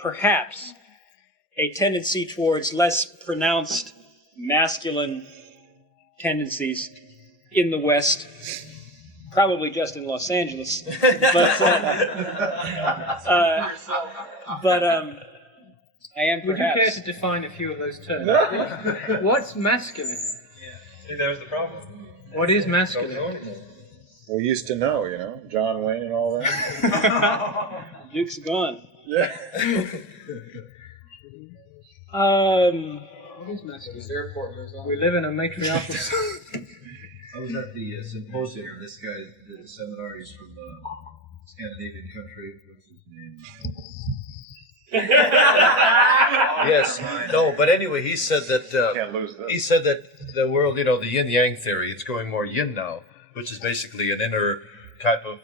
perhaps a tendency towards less pronounced masculine tendencies in the West, probably just in Los Angeles, but I am perhaps. Would you care to define a few of those terms? What's masculine? See, there's the problem. What is masculine? We used to know, John Wayne and all that. Duke's gone. Yeah. What is masculine? We live in a matriarchal. I was at the symposium. This guy did a seminar. He's from Scandinavian country. What's his name? Yes. No, but anyway, he said that the world, the yin-yang theory, it's going more yin now, which is basically an inner type of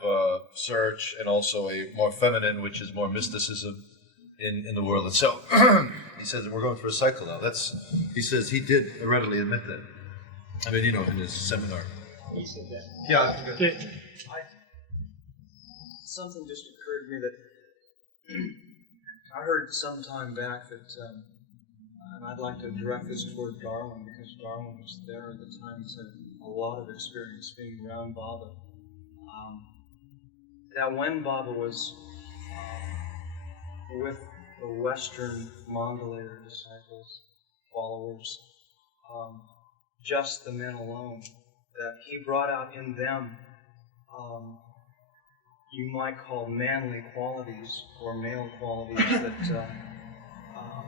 search, and also a more feminine, which is more mysticism in the world itself. He says that we're going through a cycle now. He says he did readily admit that. I mean, in his seminar. He said that. Yeah. Something just occurred to me that I heard some time back that, and I'd like to direct this toward Darwin, because Darwin was there at the time and said a lot of experience being around Baba. That when Baba was with the Western Mandalayer disciples, followers, just the men alone, that he brought out in them you might call manly qualities or male qualities that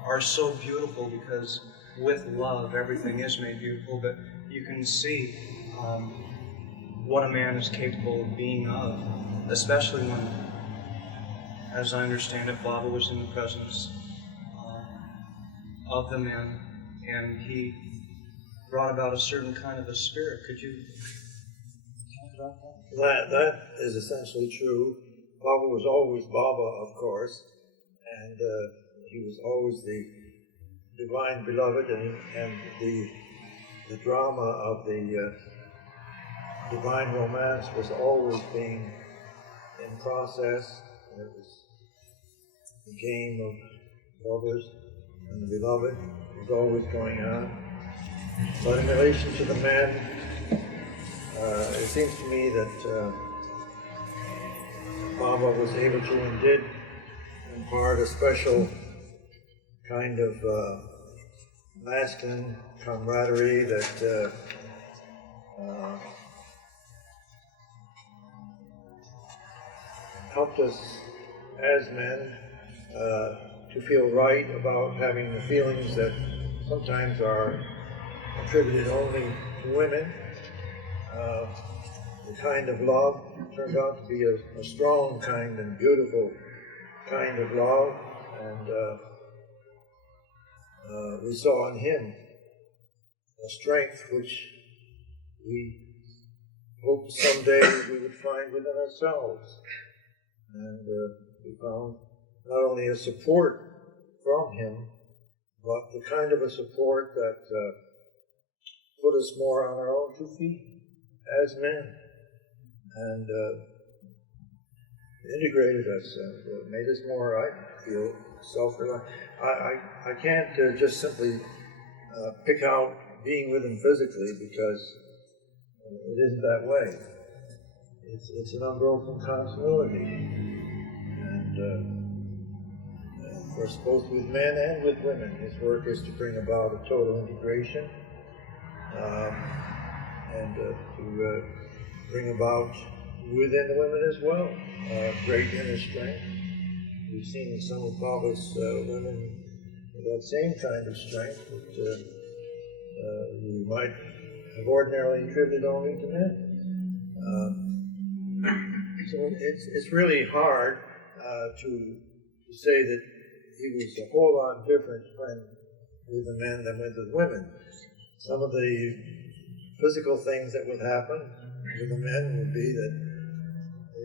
are so beautiful, because with love everything is made beautiful, but you can see what a man is capable of being of, especially when, as I understand it, Baba was in the presence of the men, and he brought about a certain kind of a spirit. Could you talk about that? That is essentially true. Baba was always Baba, of course, and he was always the divine beloved, and the drama of the divine romance was always being in process. It was the game of lovers and the beloved was always going on. But in relation to the men, it seems to me that Baba was able to and did impart a special kind of masculine camaraderie that helped us as men to feel right about having the feelings that sometimes are attributed only to women. The kind of love turned out to be a strong kind and beautiful kind of love, and we saw in him a strength which we hoped someday we would find within ourselves. And we found not only a support from him, but the kind of a support that put us more on our own 2 feet as men, and integrated us and made us more, I feel, self-reliant. I can't just simply pick out being with him physically, because it isn't that way. It's an unbroken continuity. And of course, both with men and with women, his work is to bring about a total integration, and to bring about within the women as well great inner strength. We've seen in some of Baba's women that same kind of strength that we might have ordinarily attributed only to men. So it's really hard to say that he was a whole lot different when with the men than with the women. Some of the physical things that would happen with the men would be that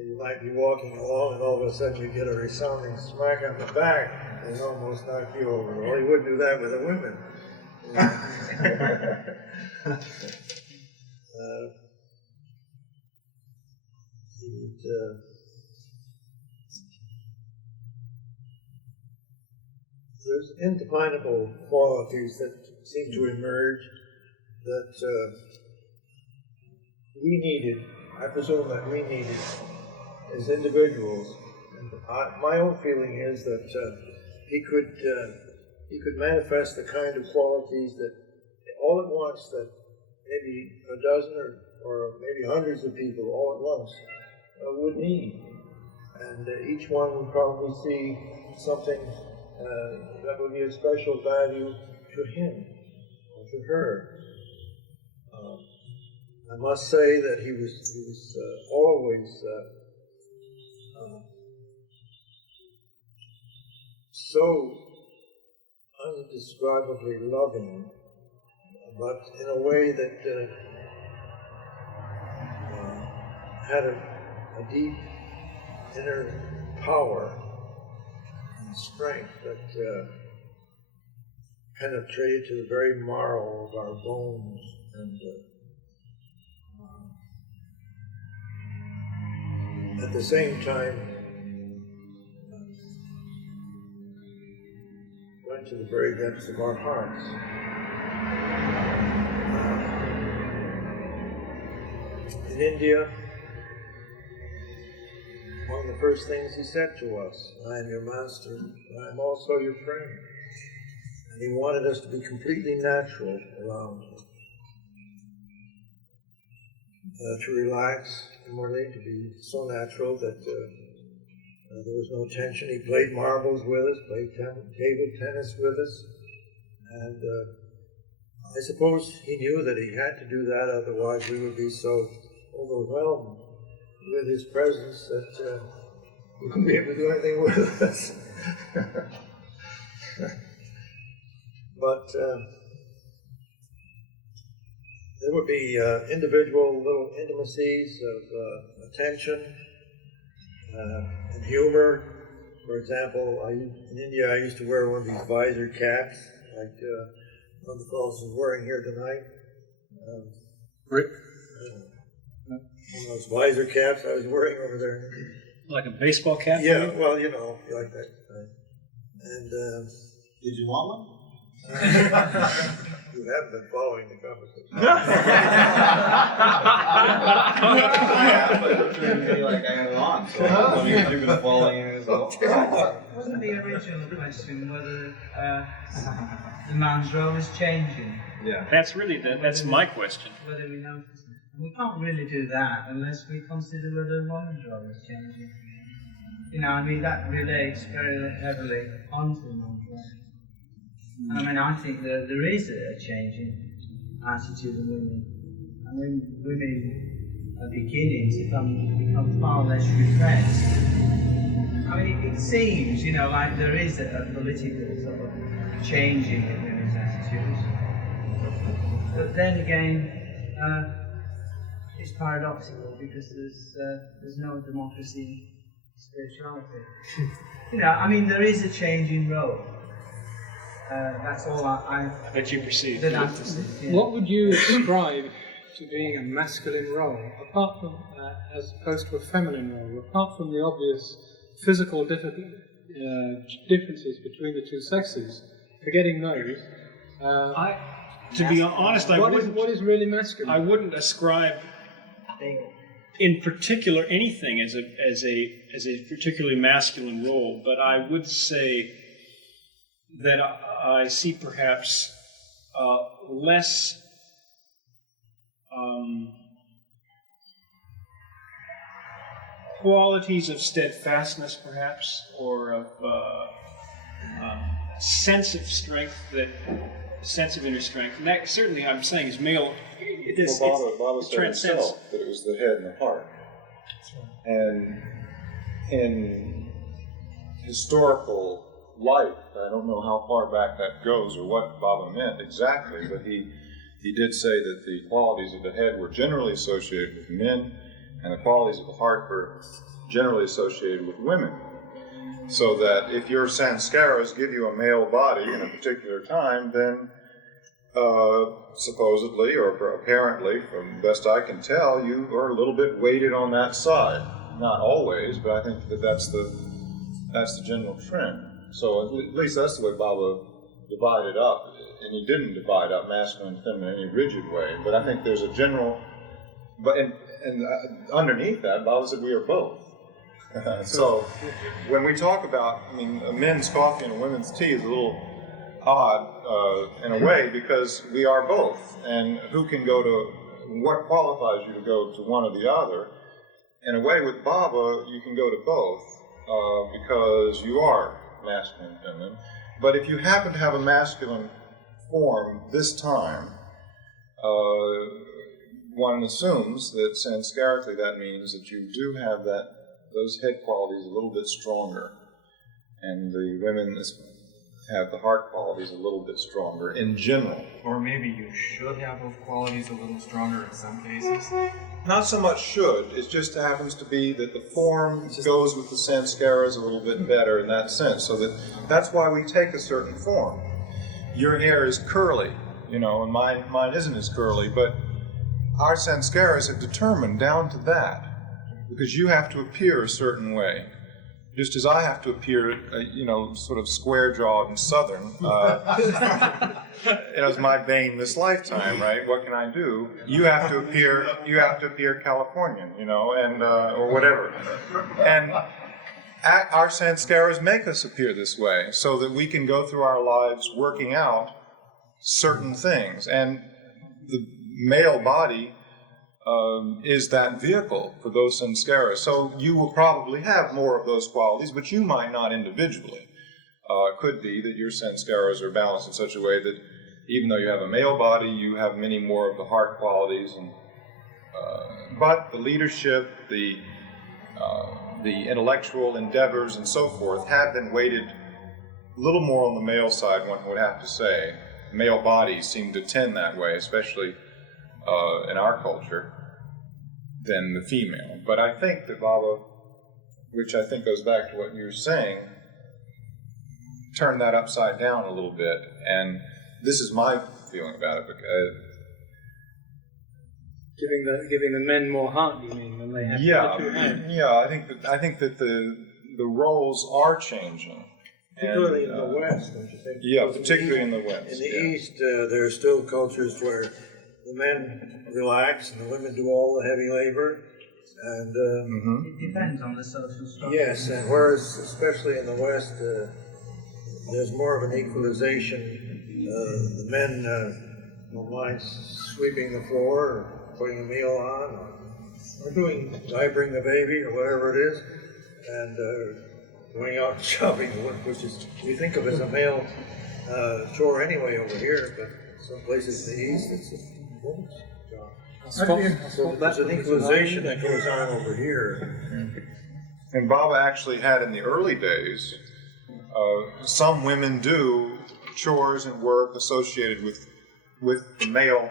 you might be walking along and all of a sudden you get a resounding smack on the back and almost knock you over. Well, he wouldn't do that with the women. there's indefinable qualities that seem to emerge that we needed, I presume that we needed as individuals. And my own feeling is that he could manifest the kind of qualities that all at once that maybe a dozen or maybe hundreds of people all at once would need. And each one would probably see something that would be of special value to him or to her. I must say that he was always so undescribably loving, but in a way that had a deep inner power and strength that penetrated to the very marrow of our bones and at the same time went to the very depths of our hearts. In India, one of the first things he said to us, I am your master, I am also your friend. And he wanted us to be completely natural around him. To relax and to be so natural that there was no tension. He played marbles with us, played table tennis with us, and I suppose he knew that he had to do that, otherwise we would be so overwhelmed with his presence that we wouldn't be able to do anything with us. But there would be individual little intimacies of attention and humor. For example, in India I used to wear one of these visor caps, like one of the fellows is wearing here tonight. Rick? One of those visor caps I was wearing over there. Like a baseball cap? Yeah, well, you know, like that. And did you want one? You haven't been following the conversation. Like I had it on, so you've been following it as well. Wasn't the original question whether the man's role is changing? Yeah. That's my question. Whether we notice it. We can't really do that unless we consider whether a woman's role is changing. You know, I mean, that relates very heavily onto the man's role. I mean, I think that there is a change in attitude of women. I mean, women are beginning to become far less repressed. I mean, it seems, you know, like there is a political sort of changing in women's attitudes. But then again, it's paradoxical because there's no democracy in spirituality. You know, I mean, there is a change in role. That's all I bet you perceive. that I perceive. Yeah. What would you ascribe to being a masculine role, apart from, as opposed to a feminine role, apart from the obvious physical differences between the two sexes? Forgetting those, to be honest, what is really masculine? I wouldn't ascribe, in particular, anything as a particularly masculine role, but I would say that I see perhaps less qualities of steadfastness, perhaps, or of sense of strength, sense of inner strength. And that certainly, I'm saying, is male. Baba said himself that it was the head and the heart. And in historical light, I don't know how far back that goes or what Baba meant exactly, but he did say that the qualities of the head were generally associated with men, and the qualities of the heart were generally associated with women. So that if your sanskaras give you a male body in a particular time, then supposedly or apparently, from the best I can tell, you are a little bit weighted on that side. Not always, but I think that's the general trend. So at least that's the way Baba divided up, and he didn't divide up masculine and feminine in any rigid way. But I think there's a general, underneath that, Baba said we are both. So when we talk about, I mean, a men's coffee and a women's tea is a little odd in a way, because we are both, and who can go to, what qualifies you to go to one or the other? In a way, with Baba, you can go to both, because you are masculine and feminine. But if you happen to have a masculine form this time, one assumes that sanskarically that means that you do have those head qualities a little bit stronger, and the women have the heart qualities a little bit stronger in general. Or maybe you should have those qualities a little stronger in some cases. Not so much should, it just happens to be that the form goes with the sanskaras a little bit better in that sense, so that's why we take a certain form. Your hair is curly, and mine isn't as curly, but our sanskaras have determined down to that, because you have to appear a certain way. Just as I have to appear, sort of square-jawed and southern, as my bane this lifetime, right? What can I do? You have to appear Californian, or whatever. And our sanskaras make us appear this way, so that we can go through our lives working out certain things. And the male body is that vehicle for those sanskaras. So you will probably have more of those qualities, but you might not individually. It could be that your sanskaras are balanced in such a way that even though you have a male body, you have many more of the heart qualities. But the leadership, the intellectual endeavors and so forth have been weighted a little more on the male side, one would have to say. Male bodies seem to tend that way, especially in our culture, than the female. But I think that Baba, which I think goes back to what you were saying, turned that upside down a little bit, and this is my feeling about it. Because giving the men more heart, you mean, than they have? I think that the roles are changing. Particularly in the West, don't you think? Yeah, particularly in the West. In the East, there are still cultures where the men relax and the women do all the heavy labor. And it depends on the social structure. Yes, and whereas, especially in the West, there's more of an equalization. The men don't mind sweeping the floor or putting a meal on or diapering the baby or whatever it is, and going out shopping, which is we think of as a male chore anyway over here, but some places in the East it's a woman's job. So there's an equalization that goes on over here. And Baba actually had in the early days, some women do chores and work associated with the male.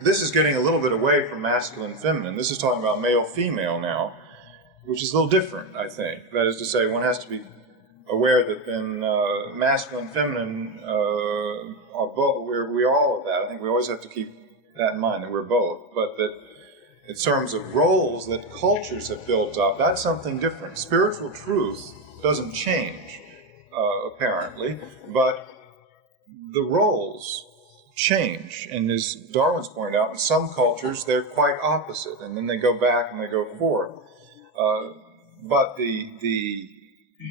This is getting a little bit away from masculine feminine. This is talking about male female now, which is a little different, I think. That is to say, one has to be aware that then masculine feminine are both. We're all of that. I think we always have to keep that in mind, that we're both. But that in terms of roles that cultures have built up, that's something different. Spiritual truth doesn't change, apparently, but the roles change. And as Darwin's pointed out, in some cultures they're quite opposite, and then they go back and they go forth. But the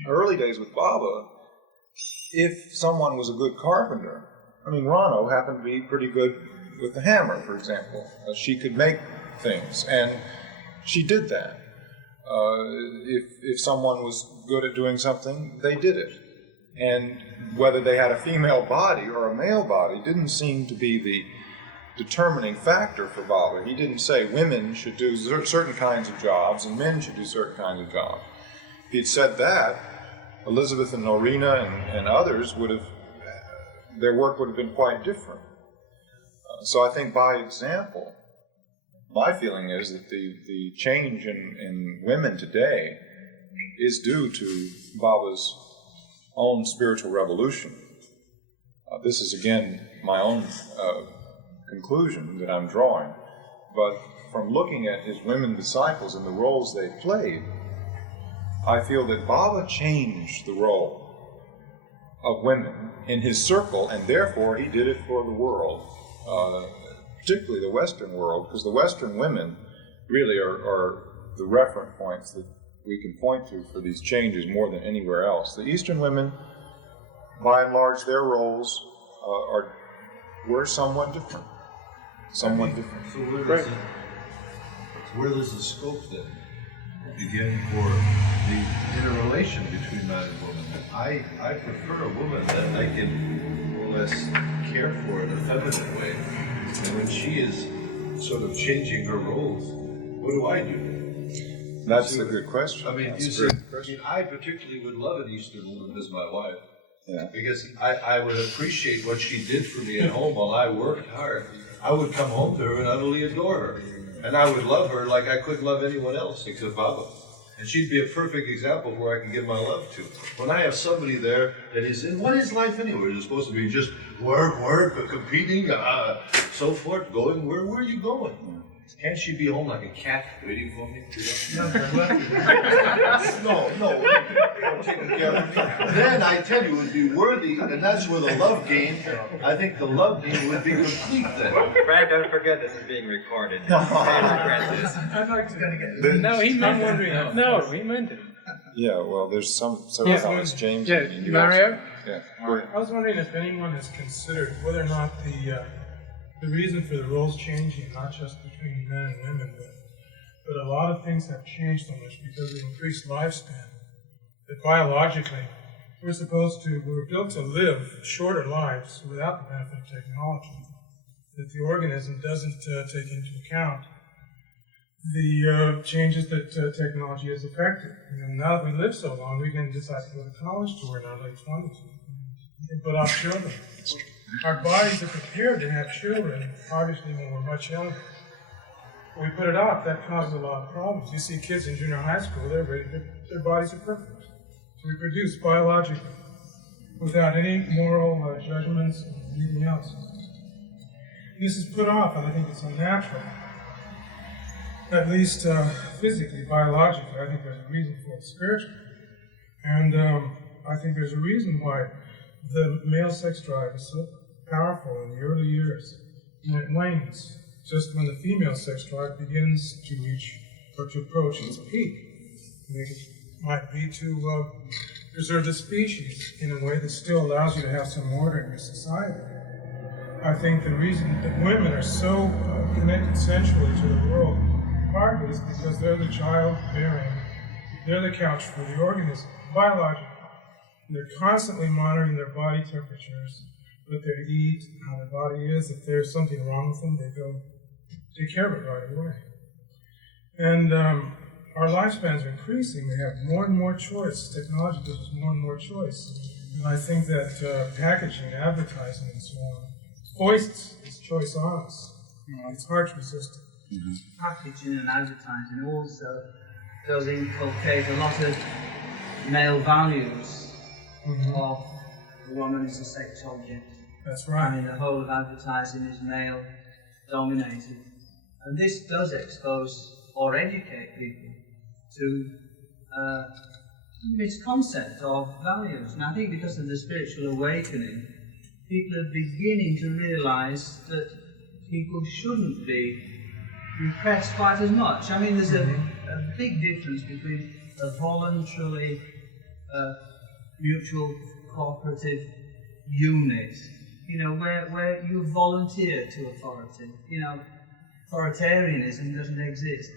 early days with Baba, if someone was a good carpenter, I mean, Rano happened to be pretty good with the hammer, for example. She could make things, and she did that. If someone was good at doing something, they did it. And whether they had a female body or a male body didn't seem to be the determining factor for Baba. He didn't say women should do certain kinds of jobs and men should do certain kinds of jobs. If he'd said that, Elizabeth and Norina and others their work would have been quite different. So I think by example, my feeling is that the change in women today is due to Baba's own spiritual revolution. This is again my own conclusion that I'm drawing, but from looking at his women disciples and the roles they played, I feel that Baba changed the role of women in his circle, and therefore he did it for the world, particularly the Western world, because the Western women really are the reference points that we can point to for these changes more than anywhere else. The Eastern women, by and large, their roles were somewhat different. Somewhat different. So where does the scope then begin for the interrelation between man and woman? I prefer a woman that I can more or less care for in a feminine way. And when she is sort of changing her roles, what do I do? That's a good question. I mean, I particularly would love an Eastern woman as my wife. Yeah. Because I would appreciate what she did for me at home while I worked hard. I would come home to her and utterly adore her. And I would love her like I couldn't love anyone else except Baba. And she'd be a perfect example of where I can give my love to. When I have somebody there that is in, what is life anyway? It's supposed to be just work, competing, so forth, going, where are you going? Can't she be home like a cat waiting for me? No, taking care of me. Then I tell you, it would be worthy, and that's where the love game, I think the love game would be complete then. Brad, don't forget this is being recorded. I'd like to. No, he meant it. No, he meant it. Yeah, well, there's several comments. James? Yeah, Mario? Yeah, go ahead. I was wondering if anyone has considered whether or not the reason for the roles changing, not just between men and women, but a lot of things have changed so much because of the increased lifespan. That biologically, we were built to live shorter lives without the benefit of technology. That the organism doesn't take into account the changes that technology has affected. Now that we live so long, we can decide to go to college till we're in our late 20s. We can put off children. Our bodies are prepared to have children, obviously, when we're much younger. When we put it off, that causes a lot of problems. You see kids in junior high school, their bodies are perfect. So we produce biologically, without any moral judgments or anything else. This is put off, and I think it's unnatural. At least physically, biologically, I think there's a reason for it spiritually. And I think there's a reason why the male sex drive is so powerful in the early years, and it wanes just when the female sex drive begins to reach or to approach its peak. It might be to preserve the species in a way that still allows you to have some order in your society. I think the reason that women are so connected sensually to the world partly is because they're the child-bearing, they're the couch for the organism, biologically. They're constantly monitoring their body temperatures, what they eat, how their body is. If there's something wrong with them, they go take care of it right away. And our lifespans are increasing. We have more and more choice. Technology gives us more and more choice. And I think that packaging, advertising, and so on foists this choice on us. It's hard to resist it. Mm-hmm. Packaging and advertising also does inculcate a lot of male values. Of the woman as a sex object. That's right. I mean, the whole of advertising is male dominated. And this does expose or educate people to misconcept of values. And I think because of the spiritual awakening, people are beginning to realise that people shouldn't be repressed quite as much. I mean, there's a big difference between a voluntarily mutual cooperative unit, where you volunteer to authority. Authoritarianism doesn't exist.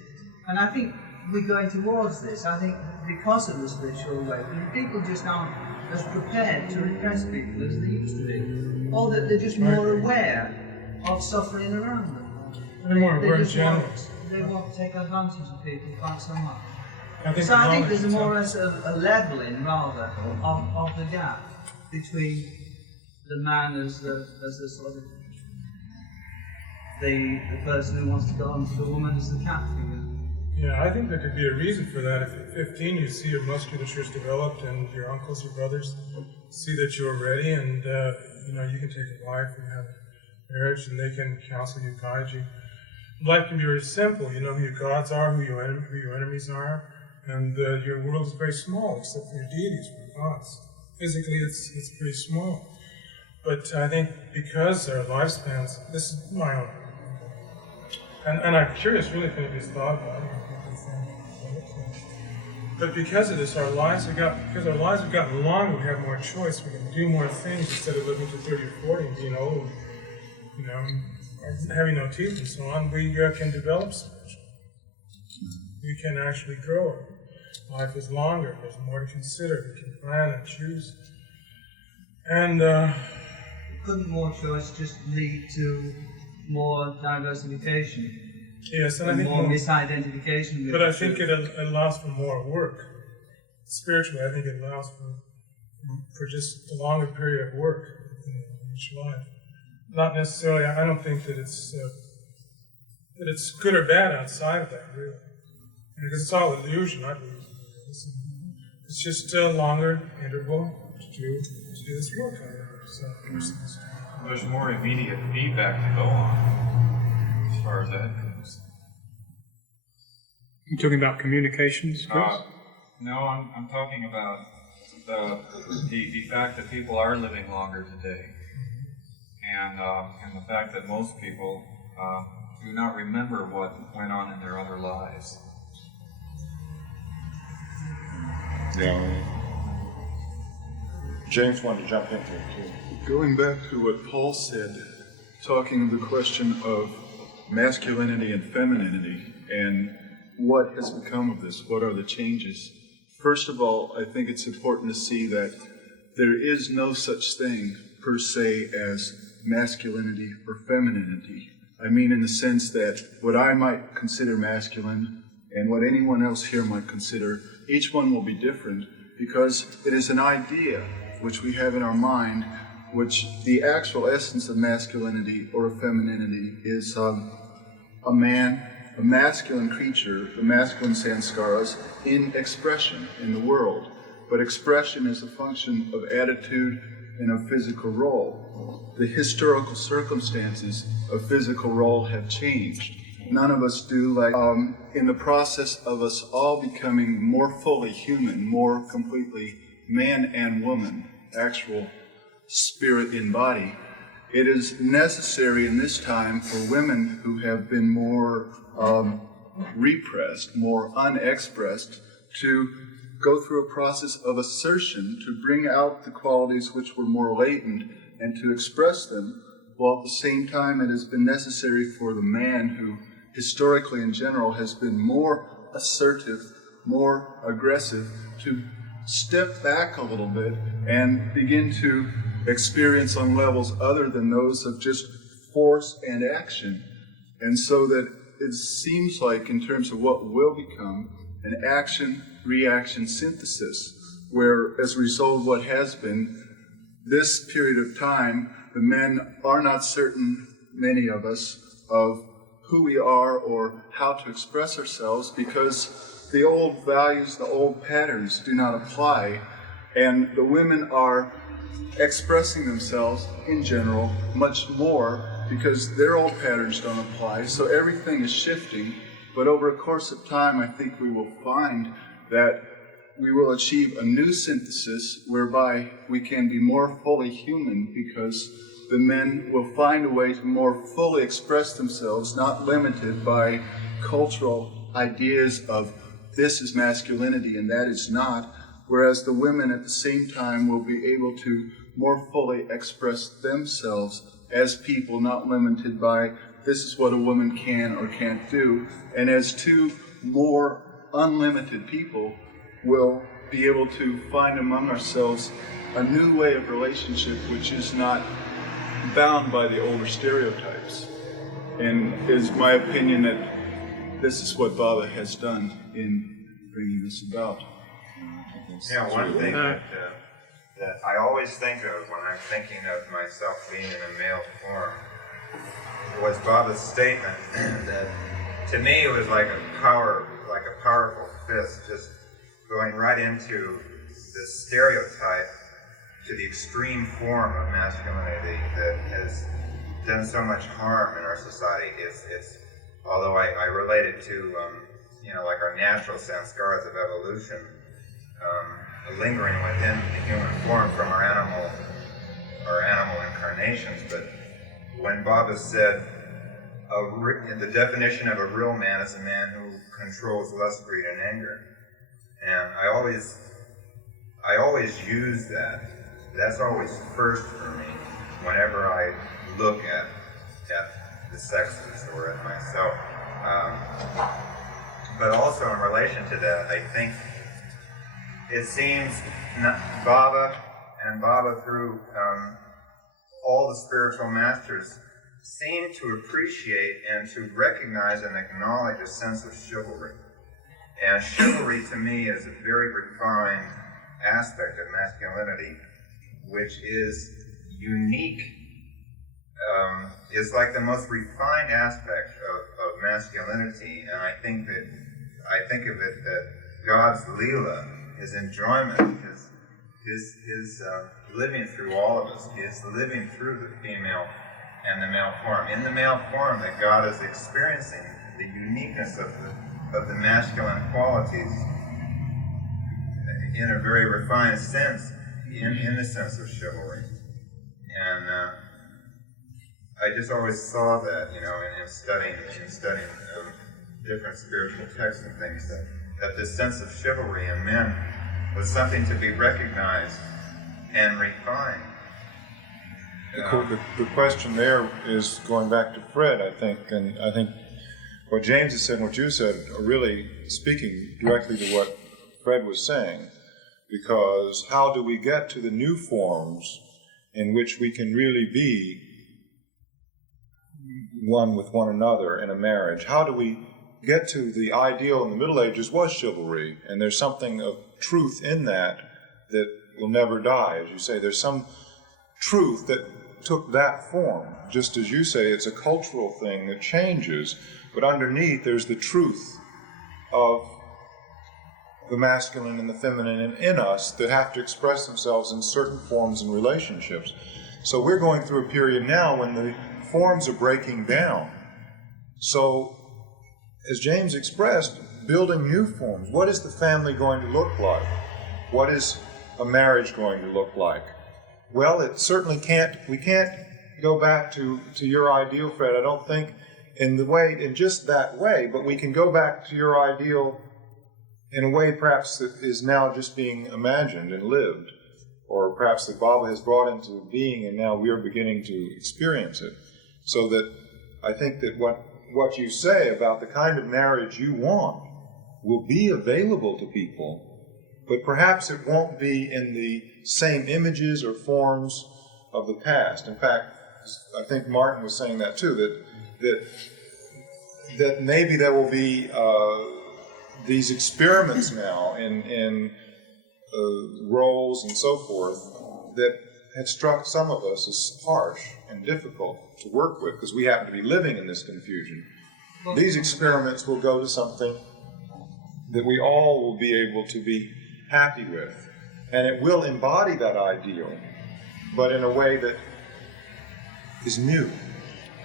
And I think we're going towards this. I think because of the spiritual awakening, people just aren't as prepared to repress people as they used to be. Or that they're just more aware of suffering around them. They're more aware in general. They won't take advantage of people quite so much. I think there's more as a leveling, rather, of the gap between the man as the sort of the person who wants to go on to the woman as the cat figure. Yeah, I think there could be a reason for that. If at 15 you see your musculature's developed and your uncles, your brothers see that you're ready, and you can take a wife and have a marriage, and they can counsel you, guide you. Life can be very simple. You know who your gods are, who your enemies are. And your world is very small, except for your deities, for your gods. physically it's pretty small. But I think because their lifespans, this is my own, and I'm curious really if anybody's thought about it. But because of this, because our lives have gotten longer, we have more choice. We can do more things instead of living to 30 or 40 and being old, or having no teeth and so on. We can develop so much. We can actually grow. Life is longer. There's more to consider. We can plan and choose. And couldn't more choice just lead to more diversification? Yes, and I think more misidentification. But I think it allows for more work. Spiritually, I think it allows for just a longer period of work in each life. Not necessarily. I don't think that it's good or bad outside of that, really, because it's all illusion. I believe it's just a longer interval to do this work. There's more immediate feedback to go on as far as that goes. You're talking about communications, Chris? No, I'm talking about the fact that people are living longer today, and the fact that most people do not remember what went on in their other lives. Yeah. James wanted to jump in here too. Going back to what Paul said, talking of the question of masculinity and femininity and what has become of this, what are the changes? First of all, I think it's important to see that there is no such thing per se as masculinity or femininity. I mean in the sense that what I might consider masculine and what anyone else here might consider, each one will be different because it is an idea which we have in our mind, which the actual essence of masculinity or femininity is a man, a masculine creature, the masculine sanskaras, in expression in the world. But expression is a function of attitude and of physical role. The historical circumstances of physical role have changed. None of us do, like in the process of us all becoming more fully human, more completely man and woman, actual spirit in body. It is necessary in this time for women who have been more repressed, more unexpressed, to go through a process of assertion to bring out the qualities which were more latent and to express them, while at the same time it has been necessary for the man who historically in general has been more assertive, more aggressive, to step back a little bit and begin to experience on levels other than those of just force and action. And so that it seems like in terms of what will become an action-reaction synthesis, where as a result of what has been this period of time, the men are not certain, many of us, of who we are or how to express ourselves because the old values, the old patterns do not apply, and the women are expressing themselves in general much more because their old patterns don't apply, so everything is shifting. But over a course of time, I think we will find that we will achieve a new synthesis whereby we can be more fully human because the men will find a way to more fully express themselves, not limited by cultural ideas of this is masculinity and that is not, whereas the women at the same time will be able to more fully express themselves as people, not limited by this is what a woman can or can't do, and as two more unlimited people will be able to find among ourselves a new way of relationship which is not bound by the older stereotypes. And it is my opinion that this is what Baba has done in bringing this about. Yeah, one thing that I always think of when I'm thinking of myself being in a male form was Baba's statement that to me it was like a powerful fist just going right into the stereotype to the extreme form of masculinity that has done so much harm in our society. It's although I relate it to like our natural sanskaras of evolution, lingering within the human form from our animal incarnations. But when Baba said, the definition of a real man is a man who controls lust, greed, and anger, and I always use that. That's always first for me whenever I look at the sexes or at myself. But also in relation to that, I think it seems Baba through all the spiritual masters seem to appreciate and to recognize and acknowledge a sense of chivalry. And chivalry to me is a very refined aspect of masculinity, which is unique. It's like the most refined aspect of masculinity, and I think of it that God's Leela, his enjoyment, his living through all of us, is living through the female and the male form. In the male form, that God is experiencing the uniqueness of the masculine qualities in a very refined sense, in the sense of chivalry. And I just always saw that, in studying different spiritual texts and things, that this sense of chivalry in men was something to be recognized and refined. The question there is going back to Fred, I think, and I think what James has said and what you said are really speaking directly to what Fred was saying, because how do we get to the new forms in which we can really be one with one another in a marriage? How do we get to the ideal in the Middle Ages was chivalry, and there's something of truth in that will never die, as you say. There's some truth that took that form. Just as you say, it's a cultural thing that changes, but underneath there's the truth of the masculine and the feminine in us that have to express themselves in certain forms and relationships. So we're going through a period now when the forms are breaking down. So, as James expressed, building new forms. What is the family going to look like? What is a marriage going to look like? Well, it certainly we can't go back to your ideal, Fred, I don't think in just that way, but we can go back to your ideal in a way perhaps that is now just being imagined and lived, or perhaps that Baba has brought into being and now we are beginning to experience it. So that I think that what you say about the kind of marriage you want will be available to people, but perhaps it won't be in the same images or forms of the past. In fact, I think Martin was saying that too, that maybe there will be these experiments now in roles and so forth that have struck some of us as harsh and difficult to work with because we happen to be living in this confusion. These experiments will go to something that we all will be able to be happy with, and it will embody that ideal, but in a way that is new.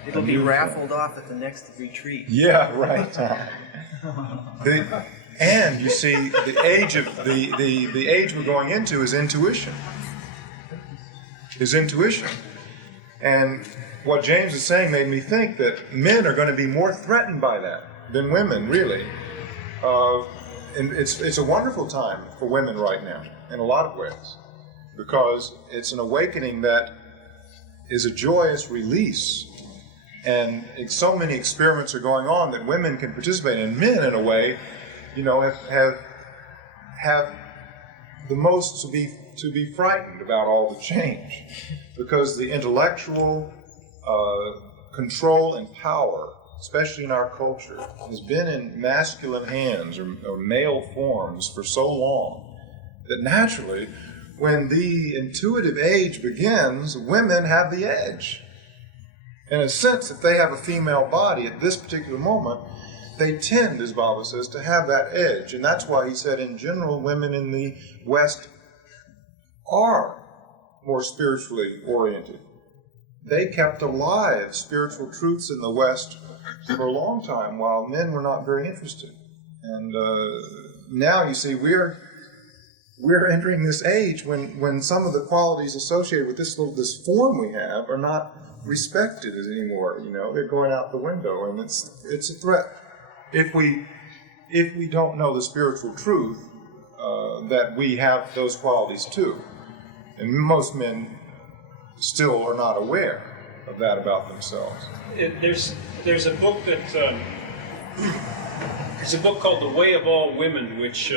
It'll be raffled off at the next retreat. Yeah, right. And you see, the age we're going into is intuition. And what James is saying made me think that men are going to be more threatened by that than women, really. And it's a wonderful time for women right now, in a lot of ways, because it's an awakening that is a joyous release. And so many experiments are going on that women can participate in. Men, in a way, have the most to be frightened about all the change, because the intellectual control and power, especially in our culture, has been in masculine hands or male forms for so long that naturally, when the intuitive age begins, women have the edge. In a sense, if they have a female body at this particular moment, they tend, as Baba says, to have that edge. And that's why he said, in general, women in the West are more spiritually oriented. They kept alive spiritual truths in the West for a long time, while men were not very interested. And now, you see, we're we're entering this age when some of the qualities associated with this form we have are not respected anymore. You know, they're going out the window, and it's a threat. If we don't know the spiritual truth, that we have those qualities too, and most men still are not aware of that about themselves. There's a book that there's a book called The Way of All Women, which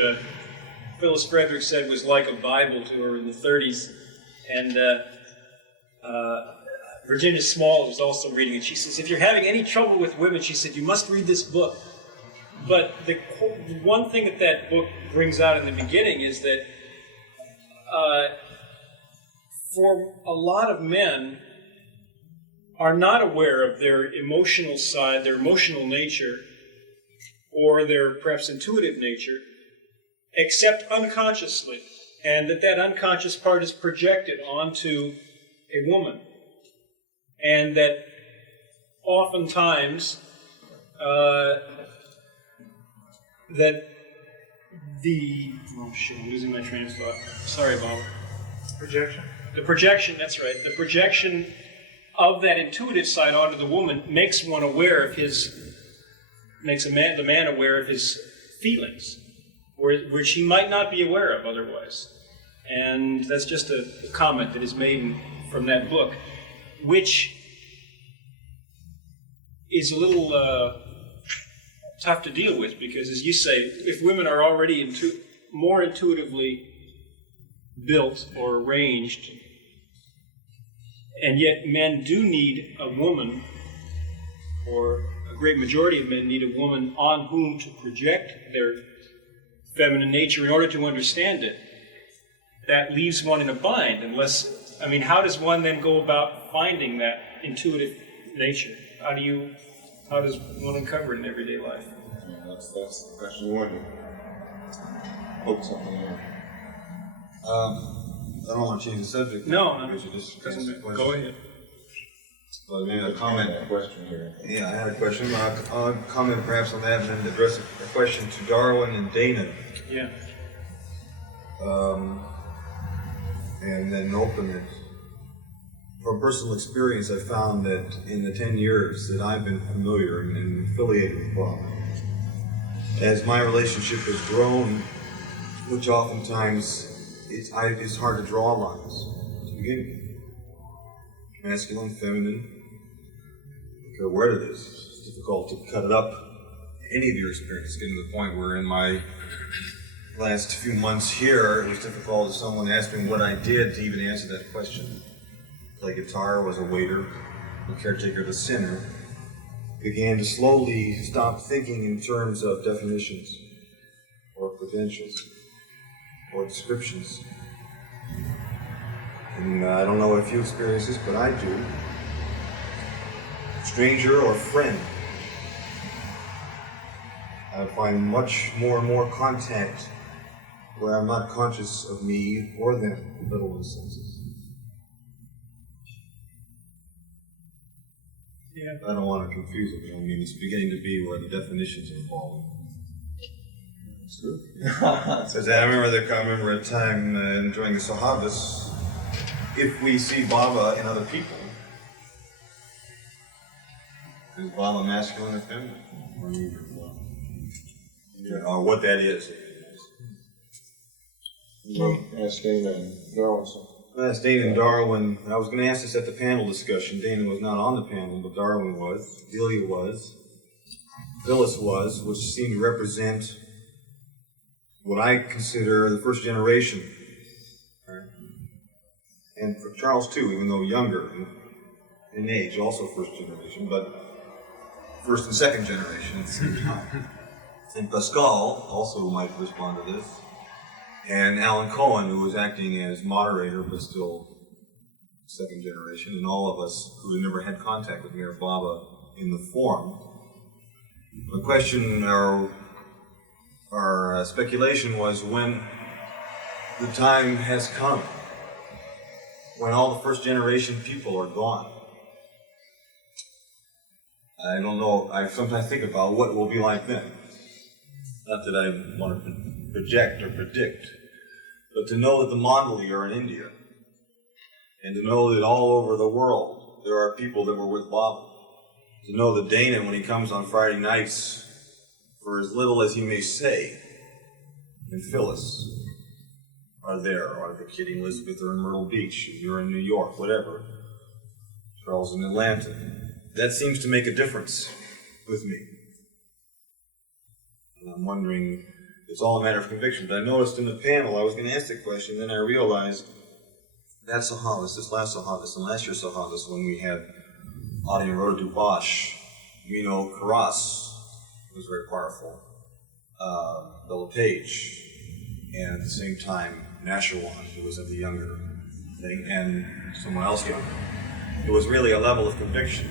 Phyllis Frederick said was like a Bible to her in the 30s, and Virginia Small was also reading it. She says, if you're having any trouble with women, she said, you must read this book. But the one thing that book brings out in the beginning is that for a lot of men are not aware of their emotional side, their emotional nature, or their perhaps intuitive nature, except unconsciously, and that unconscious part is projected onto a woman, and that oftentimes that I'm losing my train of thought. Sorry, Bob. Projection? The projection, that's right. The projection of that intuitive side onto the woman makes one aware of the man aware of his feelings, which he might not be aware of otherwise. And that's just a comment that is made from that book, which is a little tough to deal with, because, as you say, if women are already more intuitively built or arranged, and yet men do need a woman, or a great majority of men need a woman on whom to project their feminine nature in order to understand it, that leaves one in a bind. How does one then go about finding that intuitive nature? How does one uncover it in everyday life? Yeah, that's the question we wanted to poke something in. I don't want to change the subject. No, because you just go ahead. Well, maybe a comment. A question here. Yeah, I had a question. I'll comment perhaps on that, and then address a question to Darwin and Dana. Yeah. And then open it. From personal experience, I found that in the 10 years that I've been familiar and affiliated with Bob, as my relationship has grown, which oftentimes it's hard to draw lines to begin with. Masculine, feminine, go where it is. It's difficult to cut it up. Any of your experience, getting to the point where in my last few months here, it was difficult if someone asked me what I did to even answer that question. Play guitar, was a waiter, a caretaker, the sinner. Began to slowly stop thinking in terms of definitions or credentials or descriptions. And I don't know if you experience this, but I do. Stranger or friend. I find much more and more contact where I'm not conscious of me or them in little instances. Yeah. I don't want to confuse it, but I mean, it's beginning to be where the definitions are falling. That's good. Because I remember a time during the Sahabas, if we see Baba in other people, is Baba masculine or feminine? Or neither one? Or what that is. Ask Dana and Darwin something. Ask Dana and Darwin. I was going to ask this at the panel discussion. Dana was not on the panel, but Darwin was. Delia was. Phyllis was, which seemed to represent what I consider the first generation. Right? And for Charles, too, even though younger in age, also first generation, but first and second generation at the same time. And Pascal also might respond to this. And Alan Cohen, who was acting as moderator, but still second generation, and all of us who had never had contact with Mayor Baba in the forum. The question, our speculation was when the time has come, when all the first generation people are gone. I don't know, I sometimes think about what it will be like then. Not that I want to project or predict, but to know that the Mandali are in India, and to know that all over the world there are people that were with Baba. To know that Dana, when he comes on Friday nights, for as little as he may say, and Phyllis are there, or the Kitty Elizabeth are in Myrtle Beach, and you're in New York, whatever. Charles in Atlanta. That seems to make a difference with me. And I'm wondering, it's all a matter of conviction. But I noticed in the panel, I was going to ask the question, then I realized that Sahavis, this last Sahavis, and last year's Sahavis, when we had Adi and Rhoda Dubois, Mino Karas was very powerful, Bella Page, and at the same time, Nashawan, who was at the younger thing, and someone else younger. It was really a level of conviction.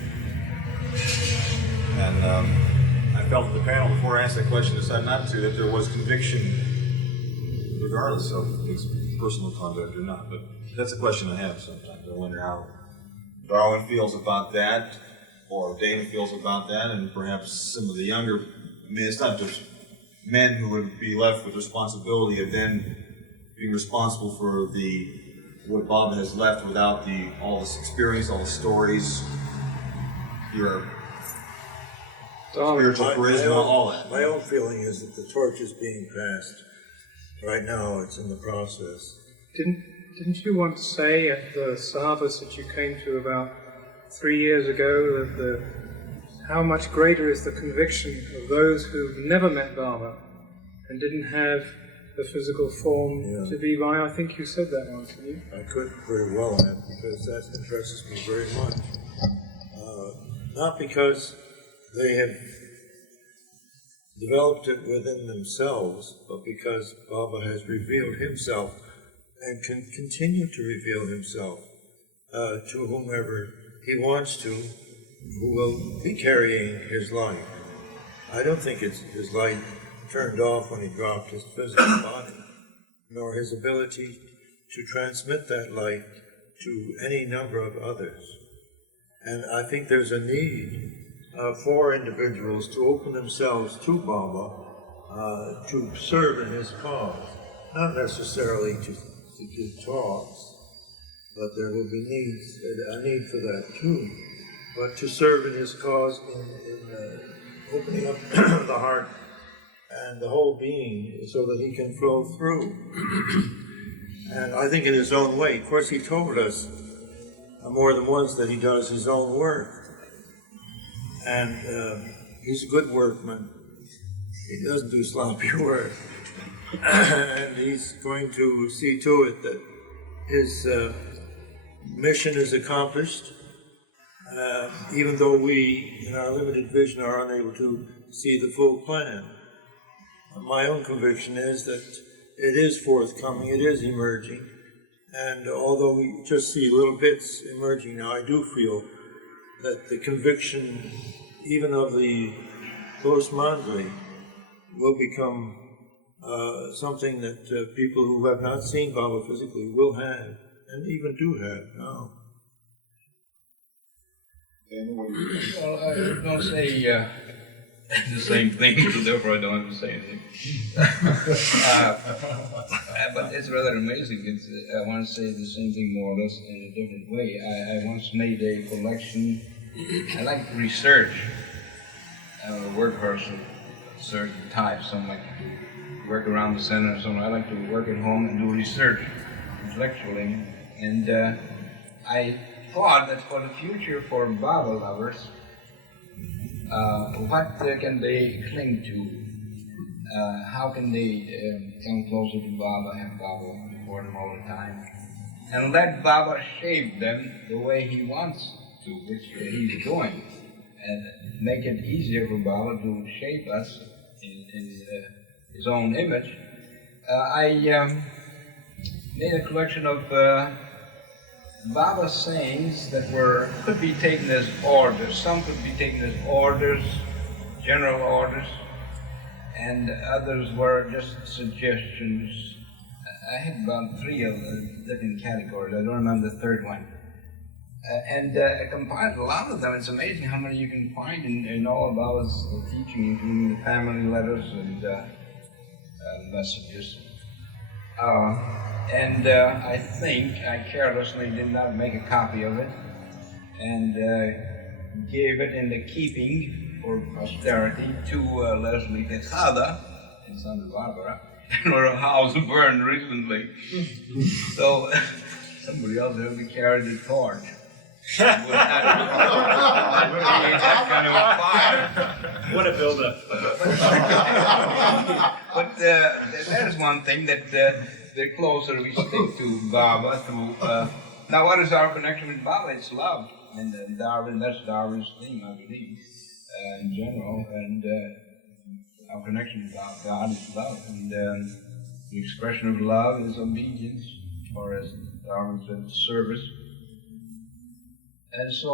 And I felt at the panel, before I asked that question, decided not to, that there was conviction regardless of his personal conduct or not. But that's a question I have sometimes. I wonder how Darwin feels about that, or Dana feels about that, and perhaps some of the younger, I mean, it's not just men who would be left with responsibility of then being responsible for what Bob has left without all this experience, all the stories, your spiritual charisma, all that. My own feeling is that the torch is being passed. Right now, it's in the process. Didn't you want to say at the Sahavas that you came to about 3 years ago that how much greater is the conviction of those who've never met Baba and didn't have the physical form to be by? I think you said that once, didn't you? I could very well have, because that interests me very much. Not because they have developed it within themselves, but because Baba has revealed himself and can continue to reveal himself to whomever he wants to, who will be carrying his light. I don't think it's his light turned off when he dropped his physical body, nor his ability to transmit that light to any number of others. And I think there's a need for individuals to open themselves to Baba, to serve in his cause, not necessarily to give talks, but there will be a need for that too, but to serve in his cause in opening up the heart and the whole being so that he can flow through. And I think in his own way. Of course, he told us more than once that he does his own work. And he's a good workman. He doesn't do sloppy work. And he's going to see to it that his mission is accomplished, even though we, in our limited vision, are unable to see the full plan. My own conviction is that it is forthcoming, it is emerging, and although we just see little bits emerging now, I do feel that the conviction, even of the close Mandali, will become something that people who have not seen Baba physically will have, and even do have now. Well, I was going to say the same thing, so therefore I don't have to say anything. But it's rather amazing. I want to say the same thing more or less in a different way. I once made a collection. I like research. I'm a work person, certain types. Some like to work around the center, some I like to work at home and do research, intellectually. And I thought that for the future for Baba lovers, what can they cling to? How can they come closer to Baba, have Baba before them all the time? And let Baba shape them the way he wants to, which he's doing. And make it easier for Baba to shape us in his own image. I made a collection of Baba's sayings that could be taken as orders. Some could be taken as orders, general orders, and others were just suggestions. I had about 3 of the different categories. I don't remember the third one. And I compiled a lot of them. It's amazing how many you can find in all of Baba's teaching, including the family letters and messages. And I think I carelessly did not make a copy of it and gave it in the keeping for posterity to Leslie Tejada in Santa Barbara, and her house burned recently. So somebody else had to carry the torch. That kind of a fire. What a build-up. But there's one thing that the closer we stick to Baba, now what is our connection with Baba? It's love. And that's Darwin's theme, I believe, in general. And our connection with God is love. And the expression of love is obedience, or as Darwin said, service. And so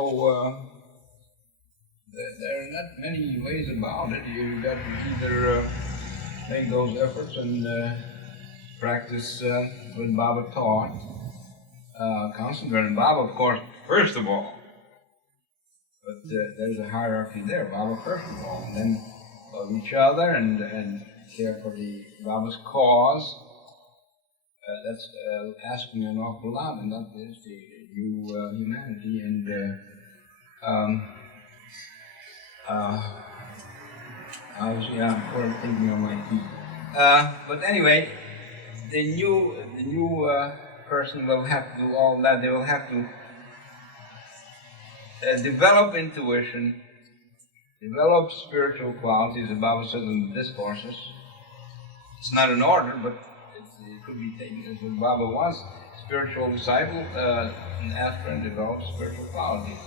there are not many ways about it. You've got to either make those efforts and practice what Baba taught, concentrate on Baba, of course, first of all. But there's a hierarchy there. Baba first of all, and then love each other and care for the Baba's cause. That's asking an awful lot, and that is the new humanity. And I was thinking on my feet. But anyway, the new person will have to do all that. They will have to develop intuition, develop spiritual qualities, as Baba says in the discourses. It's not an order, but it could be taken as what Baba was. Spiritual disciple, and aspirant develop spiritual qualities.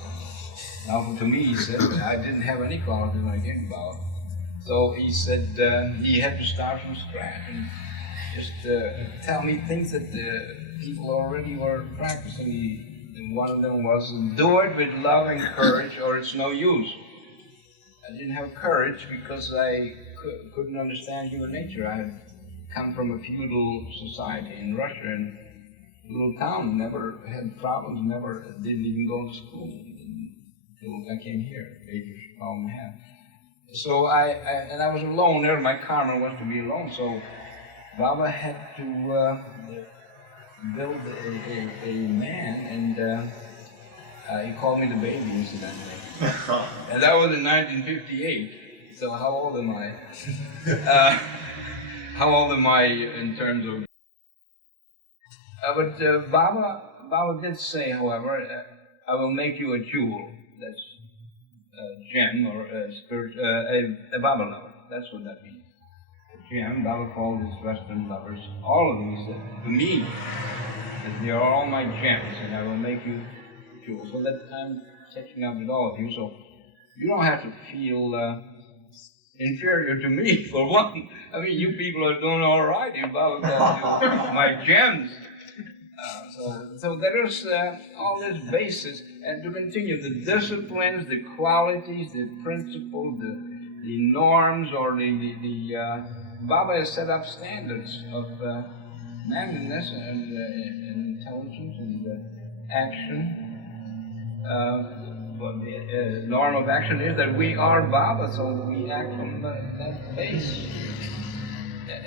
Now, to me, he said, I didn't have any qualities when I came to Baba. So he said he had to start from scratch and just tell me things that people already were practicing. And one of them was, do it with love and courage or it's no use. I didn't have courage because I couldn't understand human nature. I had come from a feudal society in Russia, and a little town, never had problems, didn't even go to school until I came here, age of 12 and a half. So I was alone there. My karma was to be alone. So Baba had to build a man, and he called me the baby, incidentally. And that was in 1958. So how old am I? How old am I in terms of? But Baba did say, however, I will make you a jewel. That's a gem or a Baba lover. That's what that means. A gem. Baba called his Western lovers, all of them, he said, to me, that they are all my gems, and I will make you jewels. So that I'm catching up with all of you. So you don't have to feel inferior to me, for one. I mean, you people are doing all right if Baba calls you my gems. So there is all this basis, and to continue, the disciplines, the qualities, the principles, the norms, or the Baba has set up standards of manliness and intelligence and action. But the norm of action is that we are Baba, so we act from that base.